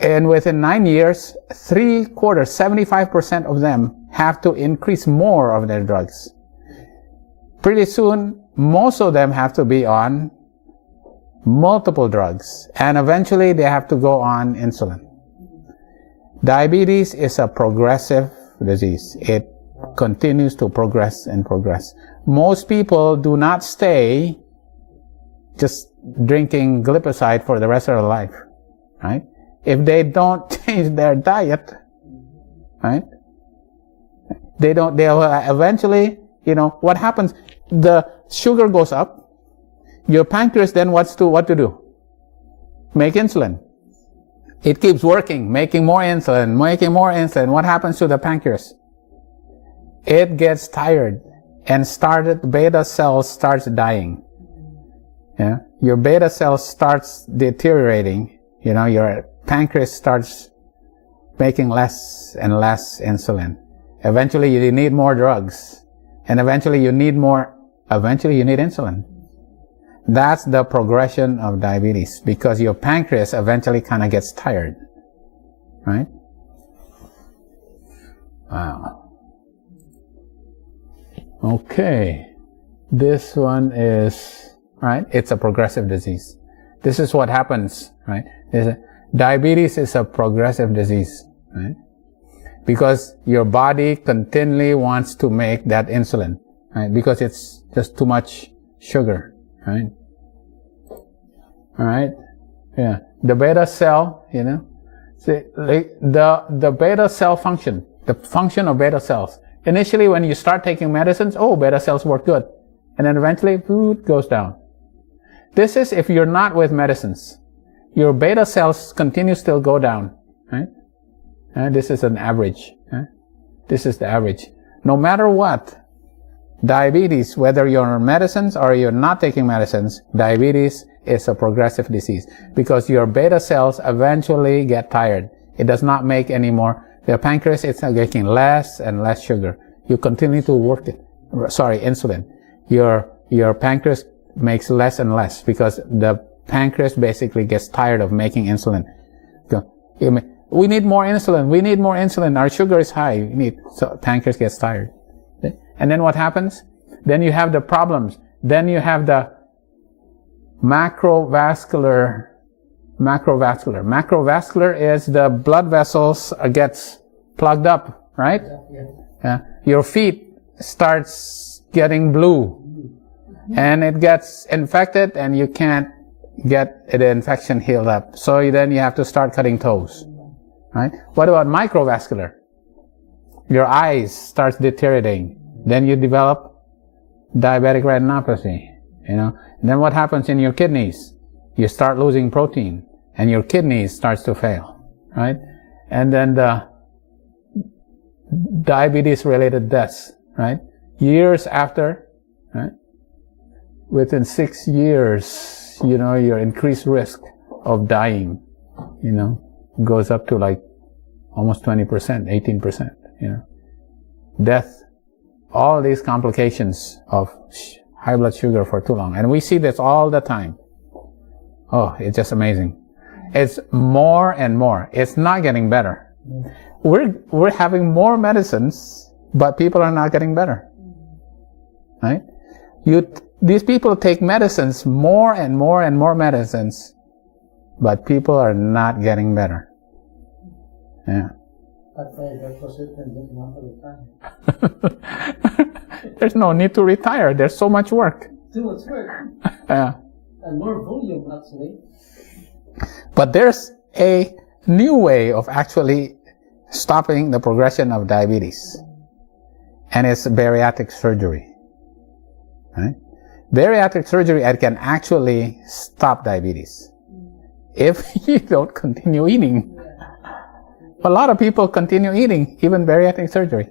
And within 9 years, 3/4, 75% of them have to increase more of their drugs. Pretty soon, most of them have to be on multiple drugs, and eventually they have to go on insulin. Diabetes is a progressive disease. It continues to progress and progress. Most people do not stay just drinking glipizide for the rest of their life, right? If they don't change their diet, right? They'll eventually, what happens? The sugar goes up. Your pancreas then what to do? Make insulin. It keeps working, making more insulin. What happens to the pancreas? It gets tired and beta cells starts dying. Yeah, your beta cells starts deteriorating. Your pancreas starts making less and less insulin. Eventually you need more drugs, and eventually you need insulin. That's the progression of diabetes, because your pancreas eventually kind of gets tired, right? Wow. Okay, this one is, right, it's a progressive disease. This is what happens, right? Diabetes is a progressive disease, right? Because your body continually wants to make that insulin, right? Because it's just too much sugar, right? All right, yeah. The beta cell, see, the beta cell function, the function of beta cells. Initially, when you start taking medicines, beta cells work good, and then eventually, food goes down. This is if you're not with medicines. Your beta cells continue still go down, right? And this is an average. This is the average. No matter what, diabetes, whether you're on medicines or you're not taking medicines, diabetes is a progressive disease because your beta cells eventually get tired. It does not make any more. The pancreas is making less and less sugar. You continue to insulin. Your pancreas makes less and less because the pancreas basically gets tired of making insulin. We need more insulin. Our sugar is high. So pancreas gets tired. And then what happens? Then you have the problems. Then you have the macrovascular. Macrovascular is the blood vessels gets plugged up, right? Your feet starts getting blue, and it gets infected, and you can't get the infection healed up. So then you have to start cutting toes, right? What about microvascular? Your eyes starts deteriorating. Then you develop diabetic retinopathy, And then what happens in your kidneys? You start losing protein, and your kidneys starts to fail, right? And then the diabetes-related deaths, right? Years after, right? Within 6 years, your increased risk of dying, goes up to like almost 20%, 18%, Death, all these complications of high blood sugar for too long. And we see this all the time. Oh, it's just amazing. It's more and more. It's not getting better. We're having more medicines, but people are not getting better. Right? These people take medicines, more and more and more medicines, but people are not getting better. Yeah. That was it, and didn't want to retire. There's no need to retire. There's so much work. Too much work. Yeah. And more volume, actually. But there's a new way of actually stopping the progression of diabetes. And it's bariatric surgery. Right? Bariatric surgery can actually stop diabetes if you don't continue eating. A lot of people continue eating, even bariatric surgery.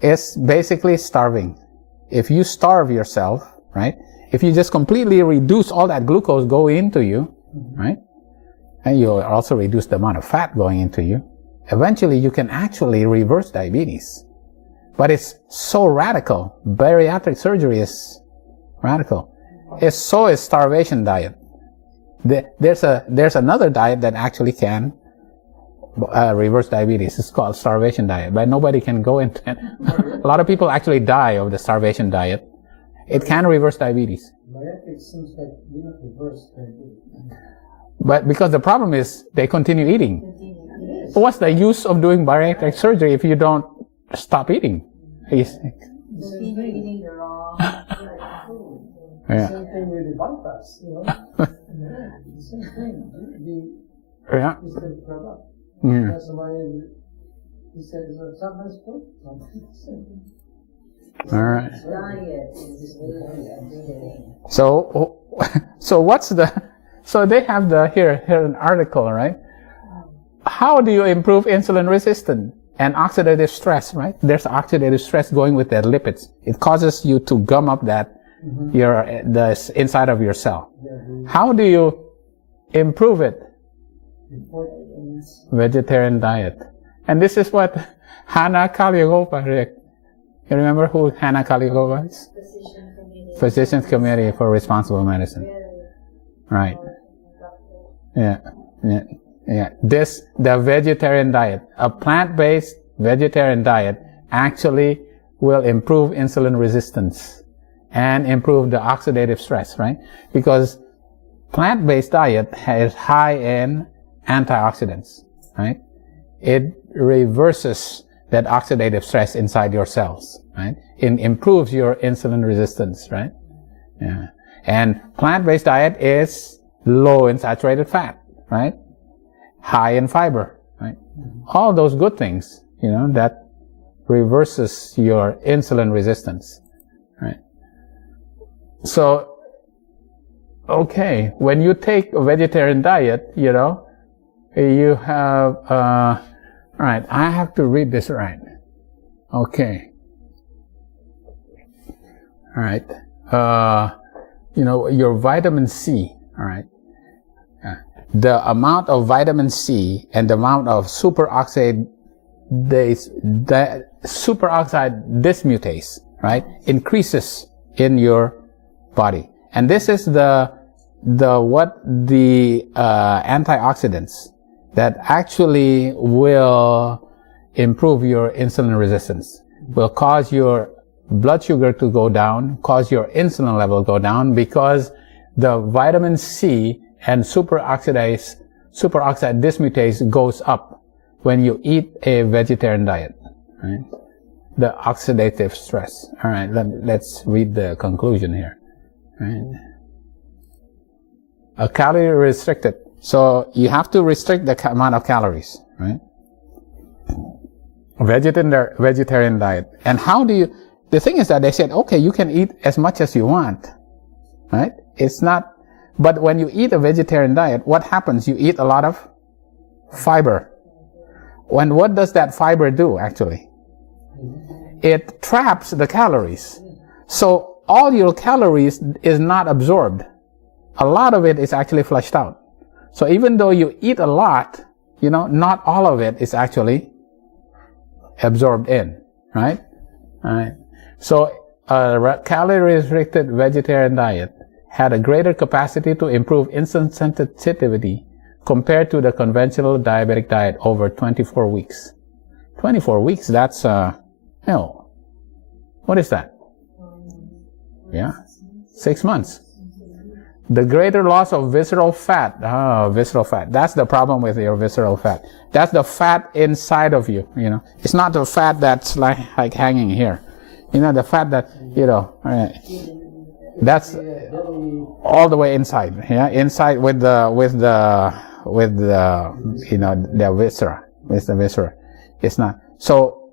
It's basically starving. If you starve yourself, right? If you just completely reduce all that glucose going into you, right? And you also reduce the amount of fat going into you, eventually you can actually reverse diabetes. But it's so radical. Bariatric surgery is radical. So is starvation diet. There's another diet that actually can reverse diabetes. It's called starvation diet, but nobody can go into it. A lot of people actually die of the starvation diet. It can reverse diabetes. Bariatric seems like you not reverse diabetes. But because the problem is they continue eating. Yes. What's the use of doing bariatric surgery if you don't stop eating? The same thing. the wrong food. Yeah. Same thing with the bypass, you know. Yeah, the same thing. Yeah. It's the product. Yeah. That's why he said sometimes good, sometimes All right. Diet is really everything. So they have here an article, right? How do you improve insulin resistance and oxidative stress, right? There's oxidative stress going with the lipids. It causes you to gum up the inside of your cell. How do you improve it? Vegetarian diet. And this is what Hannah Kalyagova did. You remember who Hannah Kalyagova is? Physicians Committee for Responsible Medicine. Right. Yeah. The vegetarian diet, a plant-based vegetarian diet, actually will improve insulin resistance and improve the oxidative stress, right? Because plant-based diet is high in antioxidants, right? It reverses that oxidative stress inside your cells, right? It improves your insulin resistance, right? Yeah. And plant-based diet is low in saturated fat, right? High in fiber, right? All those good things, that reverses your insulin resistance, right? So, okay, when you take a vegetarian diet, you have, right, I have to read this right. Okay. All right. Your vitamin C, all right. The amount of vitamin C and the amount of superoxide dismutase, right, increases in your body. And this is the antioxidants that actually will improve your insulin resistance, will cause your blood sugar to go down, cause your insulin level go down, because the vitamin C and superoxide dismutase goes up when you eat a vegetarian diet, right? The oxidative stress. All right, let's read the conclusion here. Right? A calorie restricted. So you have to restrict the amount of calories, right? Vegetarian diet. And how do you, the thing is that they said, okay, you can eat as much as you want, right? It's not, but when you eat a vegetarian diet, what happens? You eat a lot of fiber. And what does that fiber do, actually? It traps the calories. So all your calories is not absorbed. A lot of it is actually flushed out. So even though you eat a lot, not all of it is actually absorbed in, right? All right. So a calorie-restricted vegetarian diet had a greater capacity to improve insulin sensitivity compared to the conventional diabetic diet over 24 weeks. 24 weeks, that's, what is that? Yeah, 6 months. The greater loss of visceral fat. Visceral fat. That's the problem with your visceral fat. That's the fat inside of you, you know. It's not the fat that's like hanging here. You know, the fat that, you know, that's all the way inside, yeah, inside with the you know, the viscera, with the viscera. It's not. So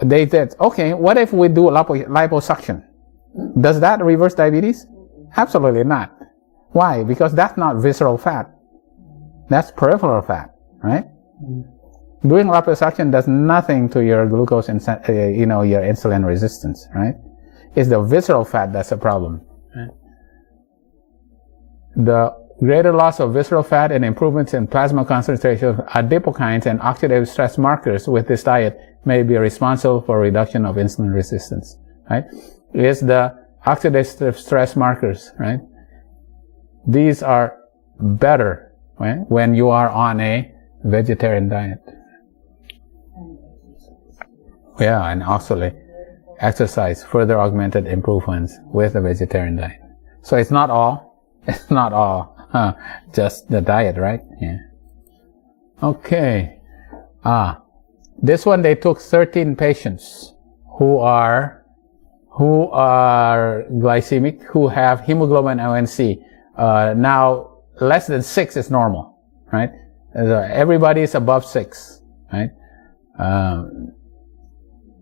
they said, okay, what if we do liposuction? Does that reverse diabetes? Absolutely not. Why? Because that's not visceral fat. That's peripheral fat, right? Doing liposuction does nothing to your glucose, you know, your insulin resistance, right? It's the visceral fat that's a problem. Right? The greater loss of visceral fat and improvements in plasma concentration of adipokines and oxidative stress markers with this diet may be responsible for reduction of insulin resistance, right? It's the oxidative stress markers, right? These are better, right, when you are on a vegetarian diet. Yeah, and also exercise further augmented improvements with a vegetarian diet. So it's not all just the diet, right? Yeah. Okay. This one, they took 13 patients who are glycemic, who have hemoglobin A1C. Now, less than 6 is normal, right? Everybody is above 6, right?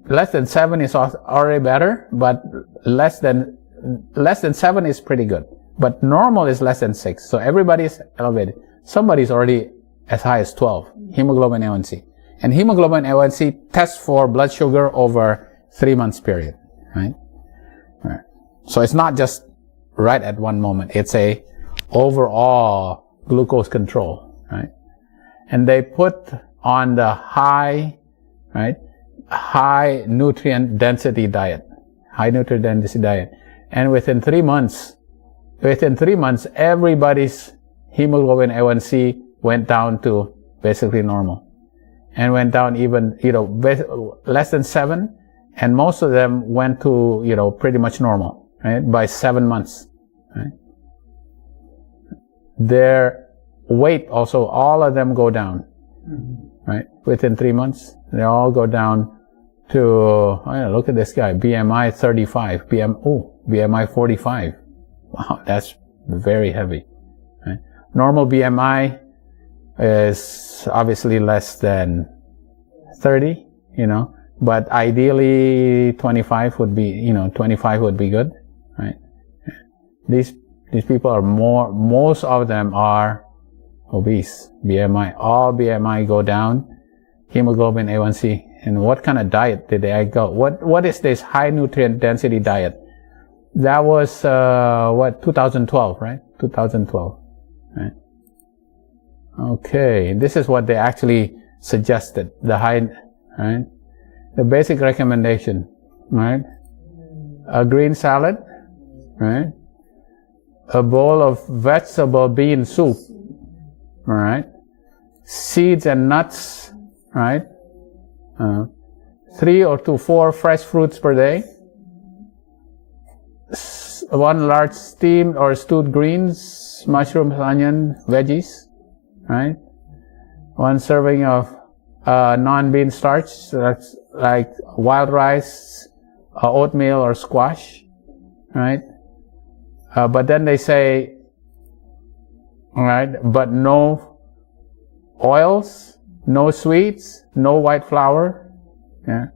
Less than 7 is already better, but less than 7 is pretty good. But normal is less than 6, so everybody is elevated. Somebody's already as high as 12, hemoglobin A1C. And hemoglobin A1C tests for blood sugar over 3 months period, right? So it's not just right at one moment. It's a overall glucose control, right? And they put on the high nutrient density diet, and within 3 months, everybody's hemoglobin A1C went down to basically normal, and went down even, you know, less than 7, and most of them went to, you know, pretty much normal, right, by 7 months, right? Their weight also, all of them go down, right, within 3 months. They all go down to, oh yeah, look at this guy, BMI 35, BMI 45. Wow, that's very heavy, right? Normal BMI is obviously less than 30, you know, but ideally 25 would be, you know, 25 would be good, right? These people are most of them are obese. All BMI go down, hemoglobin A1C. And what kind of diet did they go? What is this high nutrient density diet? That was 2012, right? 2012, right? Okay, this is what they actually suggested. The basic recommendation, right? A green salad, right? A bowl of vegetable bean soup, all right? Seeds and nuts, right? 3 to 4 fresh fruits per day. 1 large steamed or stewed greens, mushrooms, onion, veggies, right? 1 serving of non-bean starch, that's like wild rice, oatmeal, or squash, right? But then they say, all right, but no oils, no sweets, no white flour. Yeah,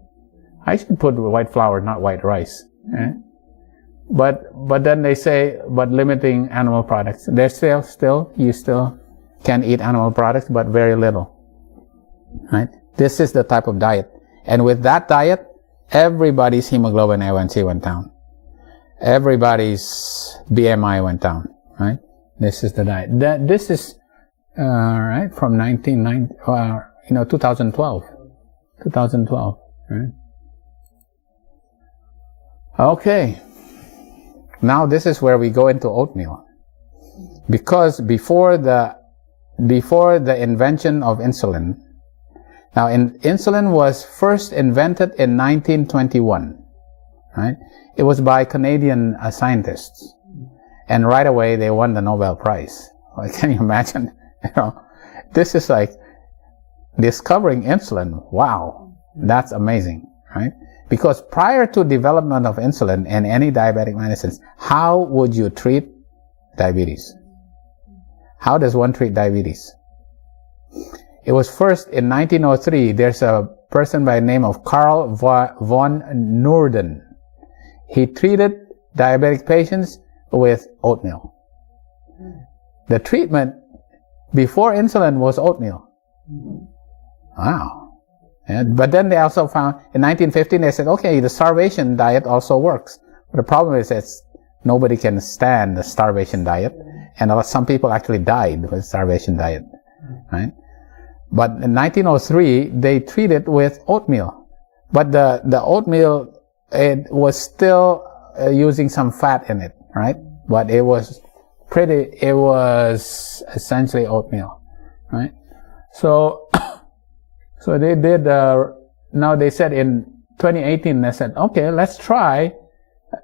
I should put white flour, not white rice. Yeah? But then they say, but limiting animal products. There's still you still can eat animal products, but very little. Right? This is the type of diet, and with that diet, everybody's hemoglobin A1C went down. Everybody's BMI went down. Right? This is the diet. This is right from 2012. 2012. Right? Okay. Now this is where we go into oatmeal, because before the invention of insulin. Now, insulin was first invented in 1921, right? It was by Canadian scientists, and right away they won the Nobel Prize. Can you imagine? You know, this is like discovering insulin. Wow, that's amazing, right? Because prior to development of insulin and any diabetic medicines, how would you treat diabetes? How does one treat diabetes? It was first in 1903, there's a person by the name of Karl von Noorden. He treated diabetic patients with oatmeal. The treatment before insulin was oatmeal. Wow. But then they also found, in 1915, they said, okay, the starvation diet also works. But the problem is that nobody can stand the starvation diet. And some people actually died with starvation diet, right? But in 1903, they treated with oatmeal. But the oatmeal, it was still using some fat in it, right? But it was essentially oatmeal, right? So they did, now they said in 2018, they said, okay, let's try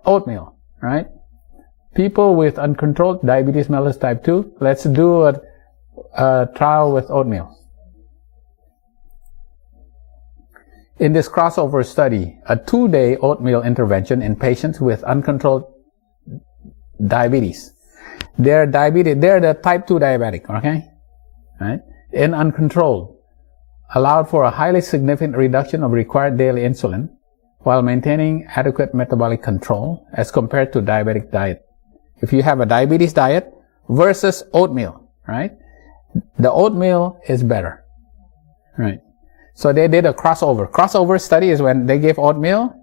oatmeal, right? People with uncontrolled diabetes mellitus type 2, let's do a trial with oatmeal. In this crossover study, a 2-day oatmeal intervention in patients with uncontrolled diabetes. They're the type 2 diabetic, okay? Right? In uncontrolled, allowed for a highly significant reduction of required daily insulin while maintaining adequate metabolic control as compared to diabetic diet. If you have a diabetes diet versus oatmeal, right? The oatmeal is better, right? So they did a crossover. Crossover study is when they give oatmeal,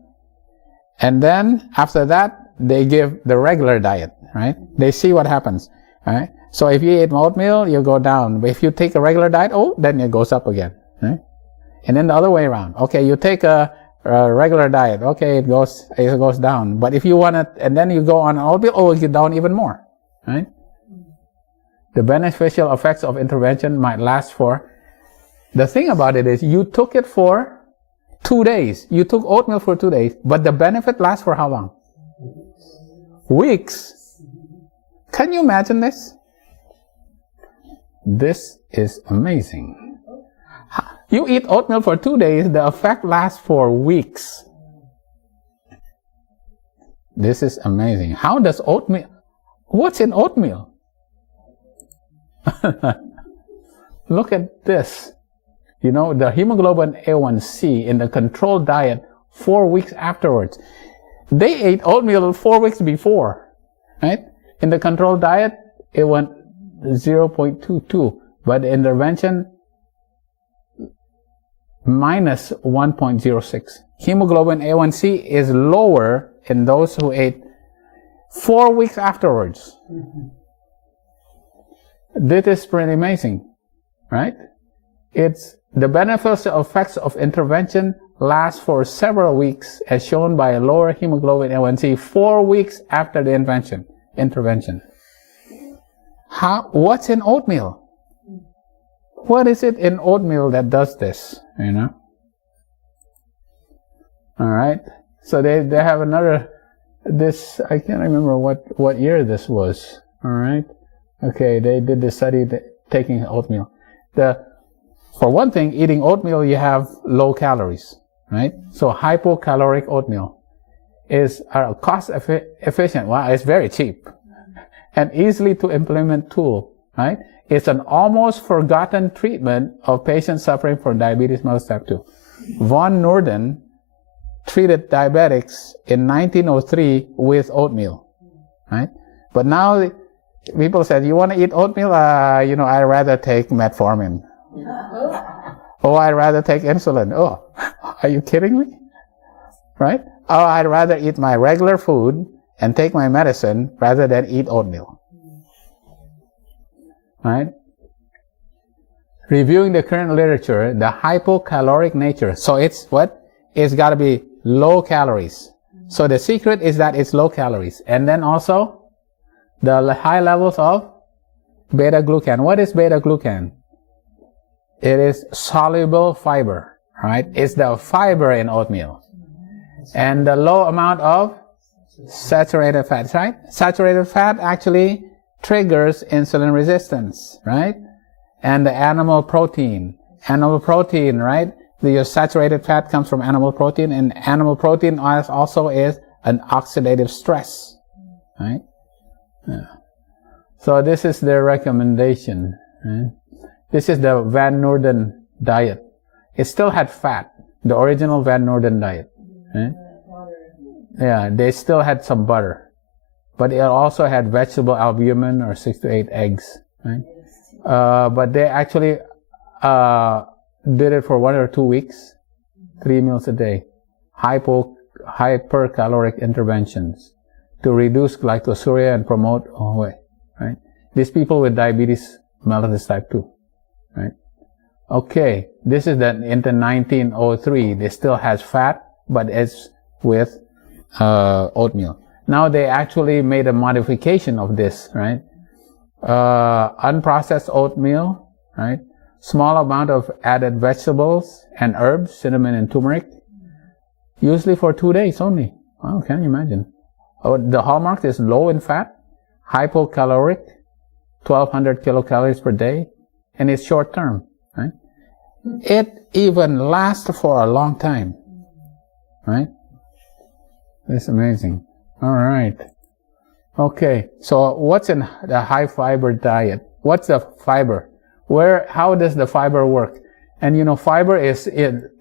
and then after that, they give the regular diet, right? They see what happens, right? So if you eat oatmeal, you go down. But if you take a regular diet, then it goes up again, right? And then the other way around. Okay, you take a regular diet. Okay, it goes down. But if you want it, and then you go on oatmeal, you down even more, right? The beneficial effects of intervention might last for. The thing about it is, you took it for 2 days. You took oatmeal for 2 days, but the benefit lasts for how long? Weeks. Can you imagine this? This is amazing. You eat oatmeal for 2 days, the effect lasts for weeks. This is amazing. How does oatmeal, what's in oatmeal? Look at this. You know, the hemoglobin A1C in the controlled diet 4 weeks afterwards. They ate oatmeal 4 weeks before, right? In the controlled diet, it went 0.22, but the intervention minus 1.06. Hemoglobin A1C is lower in those who ate 4 weeks afterwards. This is pretty amazing, right? It's the beneficial effects of intervention last for several weeks, as shown by a lower hemoglobin A1C 4 weeks after the intervention. What's in oatmeal? What is it in oatmeal that does this? You know. All right. So they have another. This I can't remember what year this was. All right. Okay, they did the study taking oatmeal. For one thing, eating oatmeal, you have low calories, right? So hypocaloric oatmeal is a cost efficient. Well, it's very cheap and easily to implement tool, right? It's an almost forgotten treatment of patients suffering from diabetes mellitus type 2. Von Noorden treated diabetics in 1903 with oatmeal, right? But now people said, you want to eat oatmeal? I'd rather take metformin. Oh, I'd rather take insulin. Oh, are you kidding me? Right? Oh, I'd rather eat my regular food and take my medicine rather than eat oatmeal. Right? Reviewing the current literature, the hypocaloric nature. So it's what? It's got to be low calories. So the secret is that it's low calories. And then also the high levels of beta-glucan. What is beta-glucan? It is soluble fiber, right? It's the fiber in oatmeal. And the low amount of saturated fat, right? Saturated fat actually triggers insulin resistance, right? And the animal protein. animal protein, right? The saturated fat comes from animal protein, and animal protein also is an oxidative stress, right? Yeah. So this is their recommendation. Right? This is the Van Noorden diet. It still had fat, the original Van Noorden diet. Right? Yeah, they still had some butter, but it also had vegetable albumin or 6 to 8 eggs. Right? But they actually did it for 1 or 2 weeks, 3 meals a day, hypercaloric interventions to reduce glycosuria and promote OA. Right? These people with diabetes mellitus type 2. Right? Okay, this is into 1903. They still has fat, but it's with oatmeal. Now they actually made a modification of this, right? Unprocessed oatmeal, right? Small amount of added vegetables and herbs, cinnamon and turmeric, usually for 2 days only. Wow, can you imagine? The hallmark is low in fat, hypocaloric, 1200 kilocalories per day, and it's short term, right? It even lasts for a long time, right? It's amazing. All right. Okay, so what's in the high fiber diet? What's the fiber? How does the fiber work? And you know, fiber is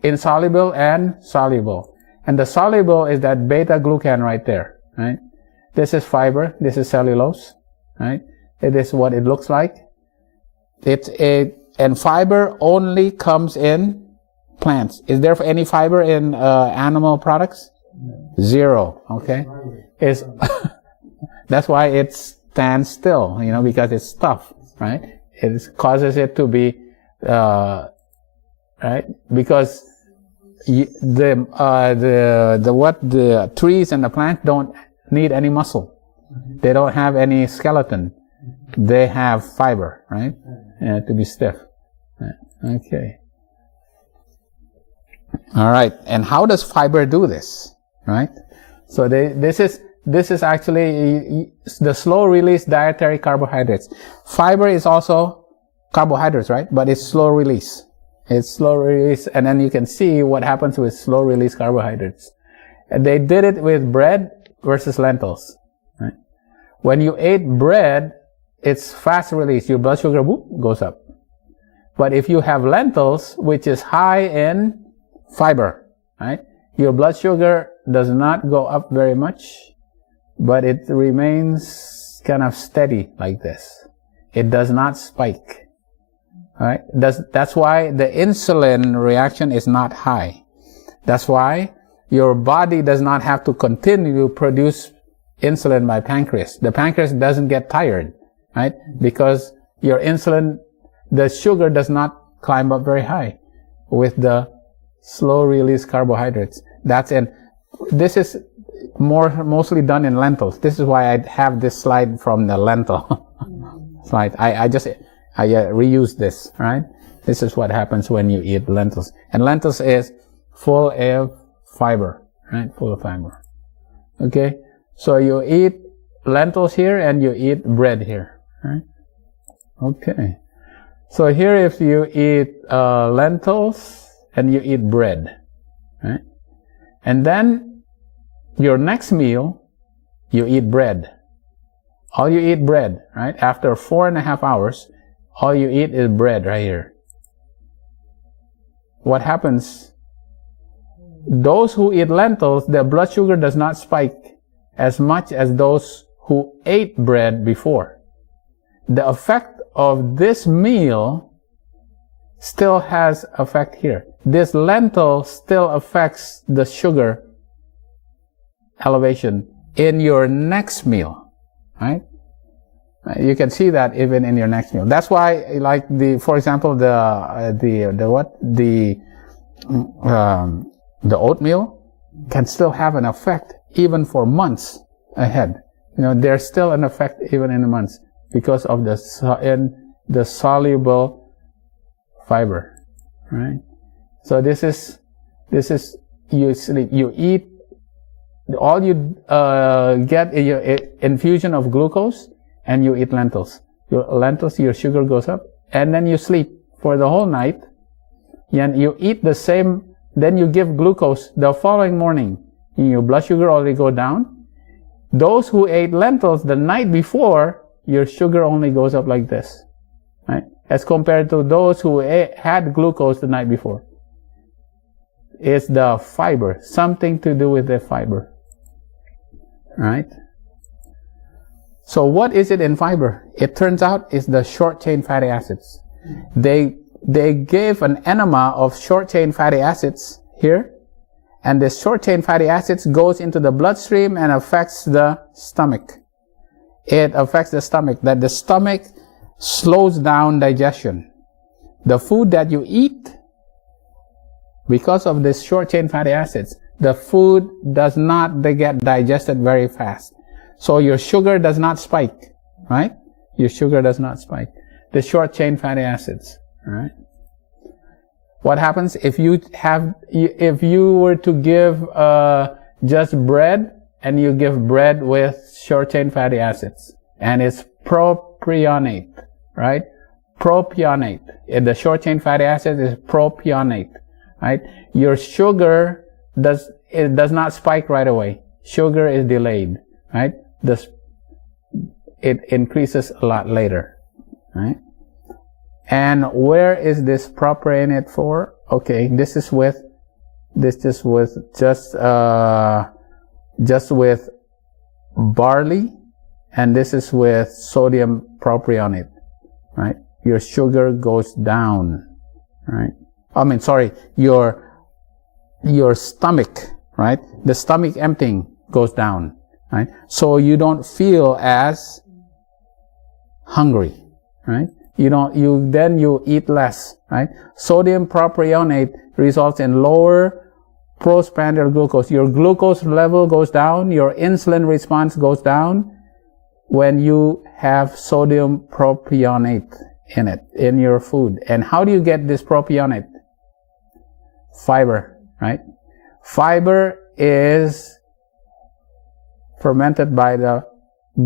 insoluble and soluble. And the soluble is that beta-glucan right there, right? This is fiber, this is cellulose, right? It is what it looks like. And fiber only comes in plants. Is there any fiber in animal products? Zero, okay? That's why it stands still, you know, because it's tough, right? It causes it to be, right? Because the trees and the plants don't need any muscle. They don't have any skeleton. They have fiber, right? To be stiff. Okay. All right. And how does fiber do this, right? So this is actually the slow release dietary carbohydrates. Fiber is also carbohydrates, right? But it's slow release. It's slow release, and then you can see what happens with slow release carbohydrates. And they did it with bread versus lentils, right? When you ate bread, it's fast release. Your blood sugar goes up. But if you have lentils, which is high in fiber, right? Your blood sugar does not go up very much, but it remains kind of steady like this. It does not spike. Right? That's why the insulin reaction is not high. That's why your body does not have to continue to produce insulin by pancreas. The pancreas doesn't get tired, right? Because your insulin, the sugar does not climb up very high with the slow release carbohydrates. This is mostly done in lentils. This is why I have this slide from the lentil slide. I reuse this, right? This is what happens when you eat lentils. And lentils is full of fiber, right? Full of fiber. Okay? So you eat lentils here and you eat bread here, right? Okay. So here if you eat lentils and you eat bread, right? And then your next meal, you eat bread. All you eat bread, right? After 4.5 hours, all you eat is bread right here. What happens? Those who eat lentils, their blood sugar does not spike as much as those who ate bread before. The effect of this meal still has effect here. This lentil still affects the sugar elevation in your next meal, right? You can see that even in your next meal. That's why, like for example, the oatmeal can still have an effect even for months ahead. You know, there's still an effect even in the months because of the soluble fiber, right? So this is you sleep, you eat, all you get is your infusion of glucose, and you eat lentils. Your sugar goes up, and then you sleep for the whole night, and you eat the same, then you give glucose the following morning, your blood sugar already go down. Those who ate lentils the night before, your sugar only goes up like this, right? As compared to those who had glucose the night before. It's the fiber, something to do with the fiber, right? So what is it in fiber? It turns out it's the short-chain fatty acids. They gave an enema of short-chain fatty acids here, and the short-chain fatty acids goes into the bloodstream and affects the stomach. It affects the stomach, that the stomach slows down digestion. The food that you eat, because of this short-chain fatty acids, the food does not get digested very fast. So your sugar does not spike, right? Your sugar does not spike. The short-chain fatty acids, right? What happens if you were to give just bread, and you give bread with short-chain fatty acids, and it's propionate, right? Propionate. The short-chain fatty acid is propionate, right? Your sugar does not spike right away. Sugar is delayed, right? It increases a lot later, right? And where is this propionate for? Okay, this is with just with barley, and this is with sodium propionate, right? Your sugar goes down, right? I mean, sorry, your stomach, right? The stomach emptying goes down, right? So you don't feel as hungry, right? Then you eat less, right? Sodium propionate results in lower postprandial glucose. Your glucose level goes down, your insulin response goes down when you have sodium propionate in your food. And how do you get this propionate? Fiber, right? Fiber is fermented by the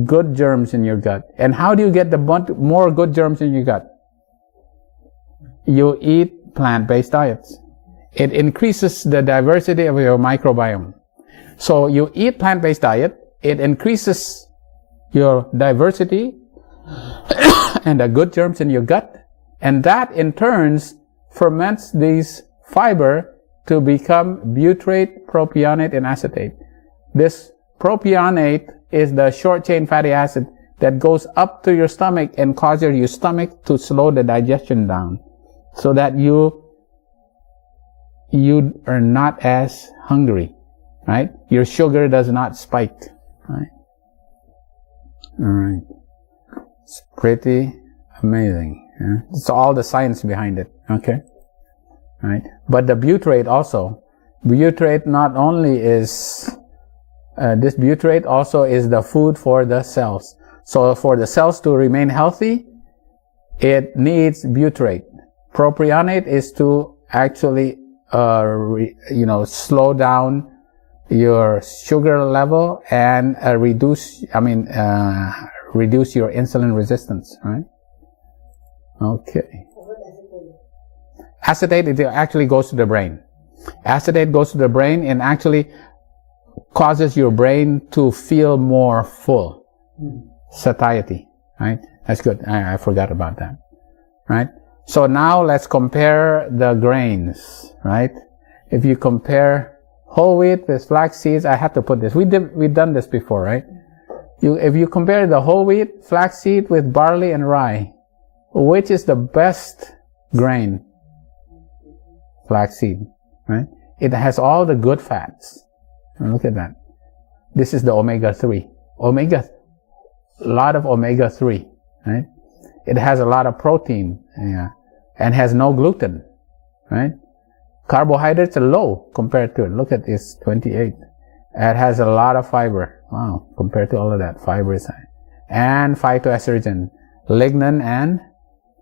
good germs in your gut. And how do you get the more good germs in your gut? You eat plant-based diets. It increases the diversity of your microbiome. So you eat plant-based diet, it increases your diversity and the good germs in your gut, and that in turn ferments these fiber to become butyrate, propionate, and acetate. This propionate is the short-chain fatty acid that goes up to your stomach and causes your stomach to slow the digestion down, so that you are not as hungry, right? Your sugar does not spike, right? All right. It's pretty amazing. Yeah? It's all the science behind it, okay? Right? But the butyrate also, butyrate not only is, this butyrate also is the food for the cells. So for the cells to remain healthy, it needs butyrate. Propionate is to actually slow down your sugar level and reduce your insulin resistance, right? Okay. Acetate, it actually goes to the brain. Acetate goes to the brain and actually causes your brain to feel more full. Satiety, right? That's good. I forgot about that, right? So now let's compare the grains, right? If you compare whole wheat with flax seeds, I have to put this. We've done this before, right? If you compare the whole wheat, flax seed with barley and rye, which is the best grain? Flax seed, right? It has all the good fats. Look at that. This is the omega-3. A lot of omega-3, right? It has a lot of protein, yeah, and has no gluten, right? Carbohydrates are low compared to it. Look at this, 28. It has a lot of fiber. Wow, compared to all of that, fiber is high. And phytoestrogen, lignin and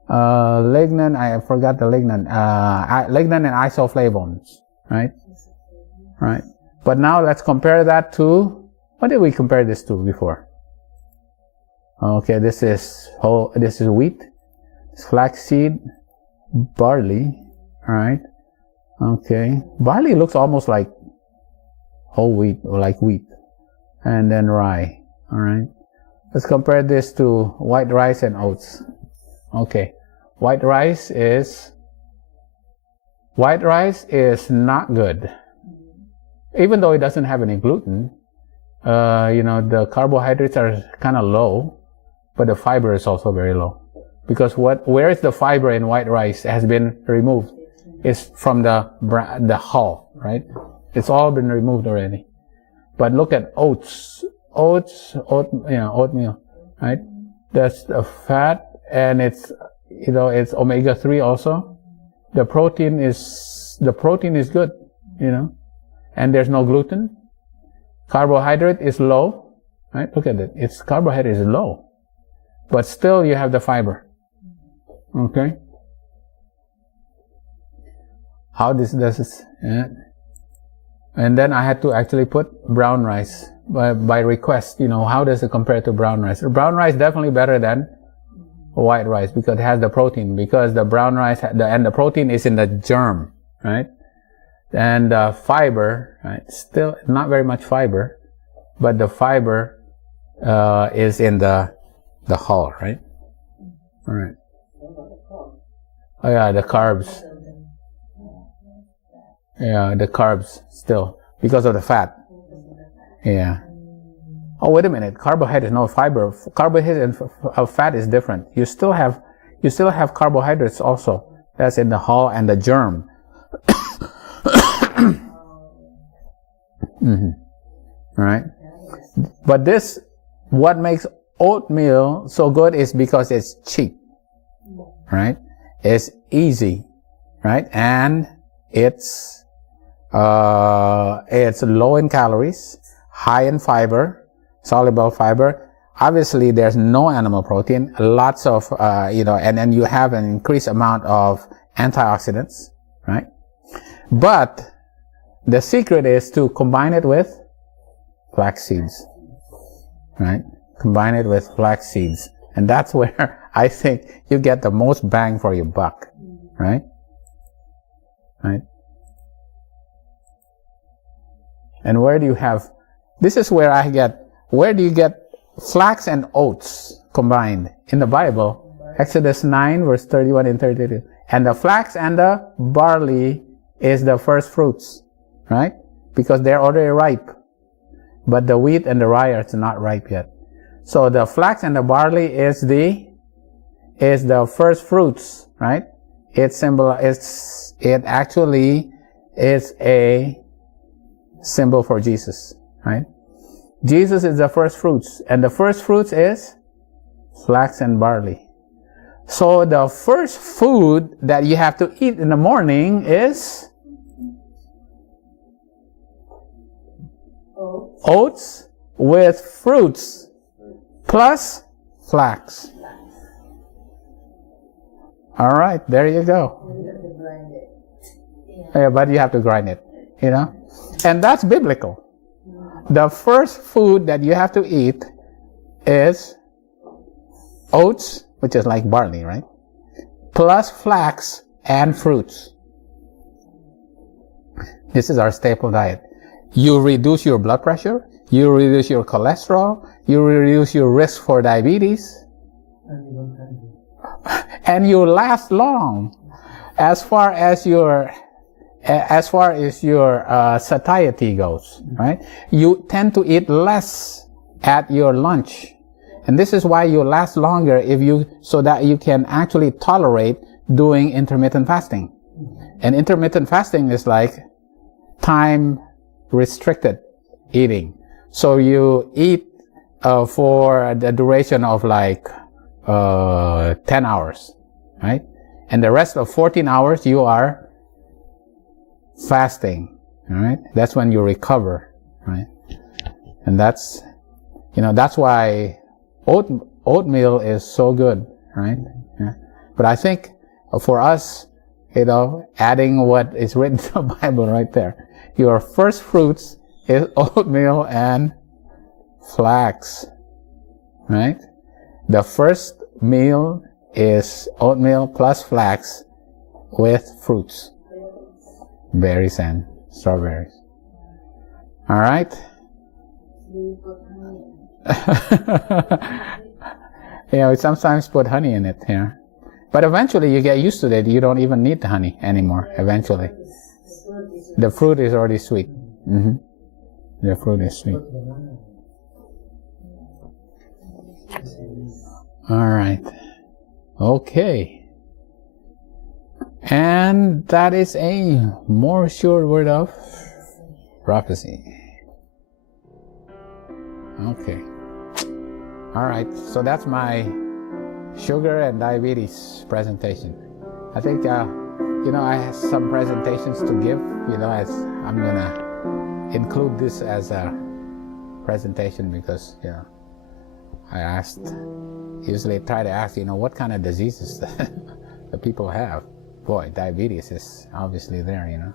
I forgot the lignin. Lignin and isoflavones, right? Right. But now let's compare that to, what did we compare this to before? Okay, this is wheat, flaxseed, barley, all right, Okay. Barley looks almost like whole wheat or like wheat. And then rye. All right. Let's compare this to white rice and oats. Okay. White rice is not good. Even though it doesn't have any gluten, the carbohydrates are kind of low, but the fiber is also very low. Because where is the fiber in white rice has been removed? It's from the hull, right? It's all been removed already. But look at oatmeal, right? That's the fat, and it's omega-3 also. The protein is good, and there's no gluten. Carbohydrate is low, right? Look at it. Its carbohydrate is low, but still you have the fiber. Okay. How this does it? Yeah. And then I had to actually put brown rice by request. How does it compare to brown rice? Brown rice definitely better than white rice because it has the protein. Because the brown rice and the protein is in the germ, right? And the fiber, right? Still not very much fiber, but the fiber is in the hull, right? All right. Oh yeah, the carbs. Yeah, the carbs still because of the fat. Yeah. Oh, wait a minute. Carbohydrate is no fiber. Carbohydrate and fat is different. You still have carbohydrates also. That's in the hull and the germ. Mm-hmm. All right. But what makes oatmeal so good is because it's cheap. Right? It's easy. Right? And it's low in calories, high in fiber, soluble fiber. Obviously, there's no animal protein, lots of, and then you have an increased amount of antioxidants, right? But the secret is to combine it with flax seeds, right? Combine it with flax seeds. And that's where I think you get the most bang for your buck, right? Right? And where do you get flax and oats combined? In the Bible, Exodus 9, verse 31 and 32. And the flax and the barley is the first fruits, right? Because they're already ripe. But the wheat and the rye are not ripe yet. So the flax and the barley is the first fruits, right? It actually is a symbol for Jesus, right? Jesus is the first fruits, and the first fruits is flax and barley. So the first food that you have to eat in the morning is oats with fruits plus flax. All right, there you go. Yeah, but you have to grind it, And that's biblical. The first food that you have to eat is oats, which is like barley, right? Plus flax and fruits. This is our staple diet. You reduce your blood pressure, you reduce your cholesterol, you reduce your risk for diabetes, and you last long. As far as your satiety goes, right? You tend to eat less at your lunch. And this is why you last longer so that you can actually tolerate doing intermittent fasting. And intermittent fasting is like time restricted eating. So you eat for the duration of 10 hours, right? And the rest of 14 hours you are fasting, all right? That's when you recover, right? And that's why oatmeal is so good, right? Yeah. But I think for us, adding what is written in the Bible right there, your first fruits is oatmeal and flax, right? The first meal is oatmeal plus flax with fruits. berries and strawberries. All right. They put honey in it. We sometimes put honey in it, but eventually you get used to it. You don't even need the honey anymore. Eventually, the fruit is already sweet. The fruit is sweet. All right. Okay. And that is a more sure word of prophecy. Okay. All right. So that's my sugar and diabetes presentation. I think, I have some presentations to give, as I'm going to include this as a presentation because, I usually try to ask, what kind of diseases the people have. Boy, diabetes is obviously there,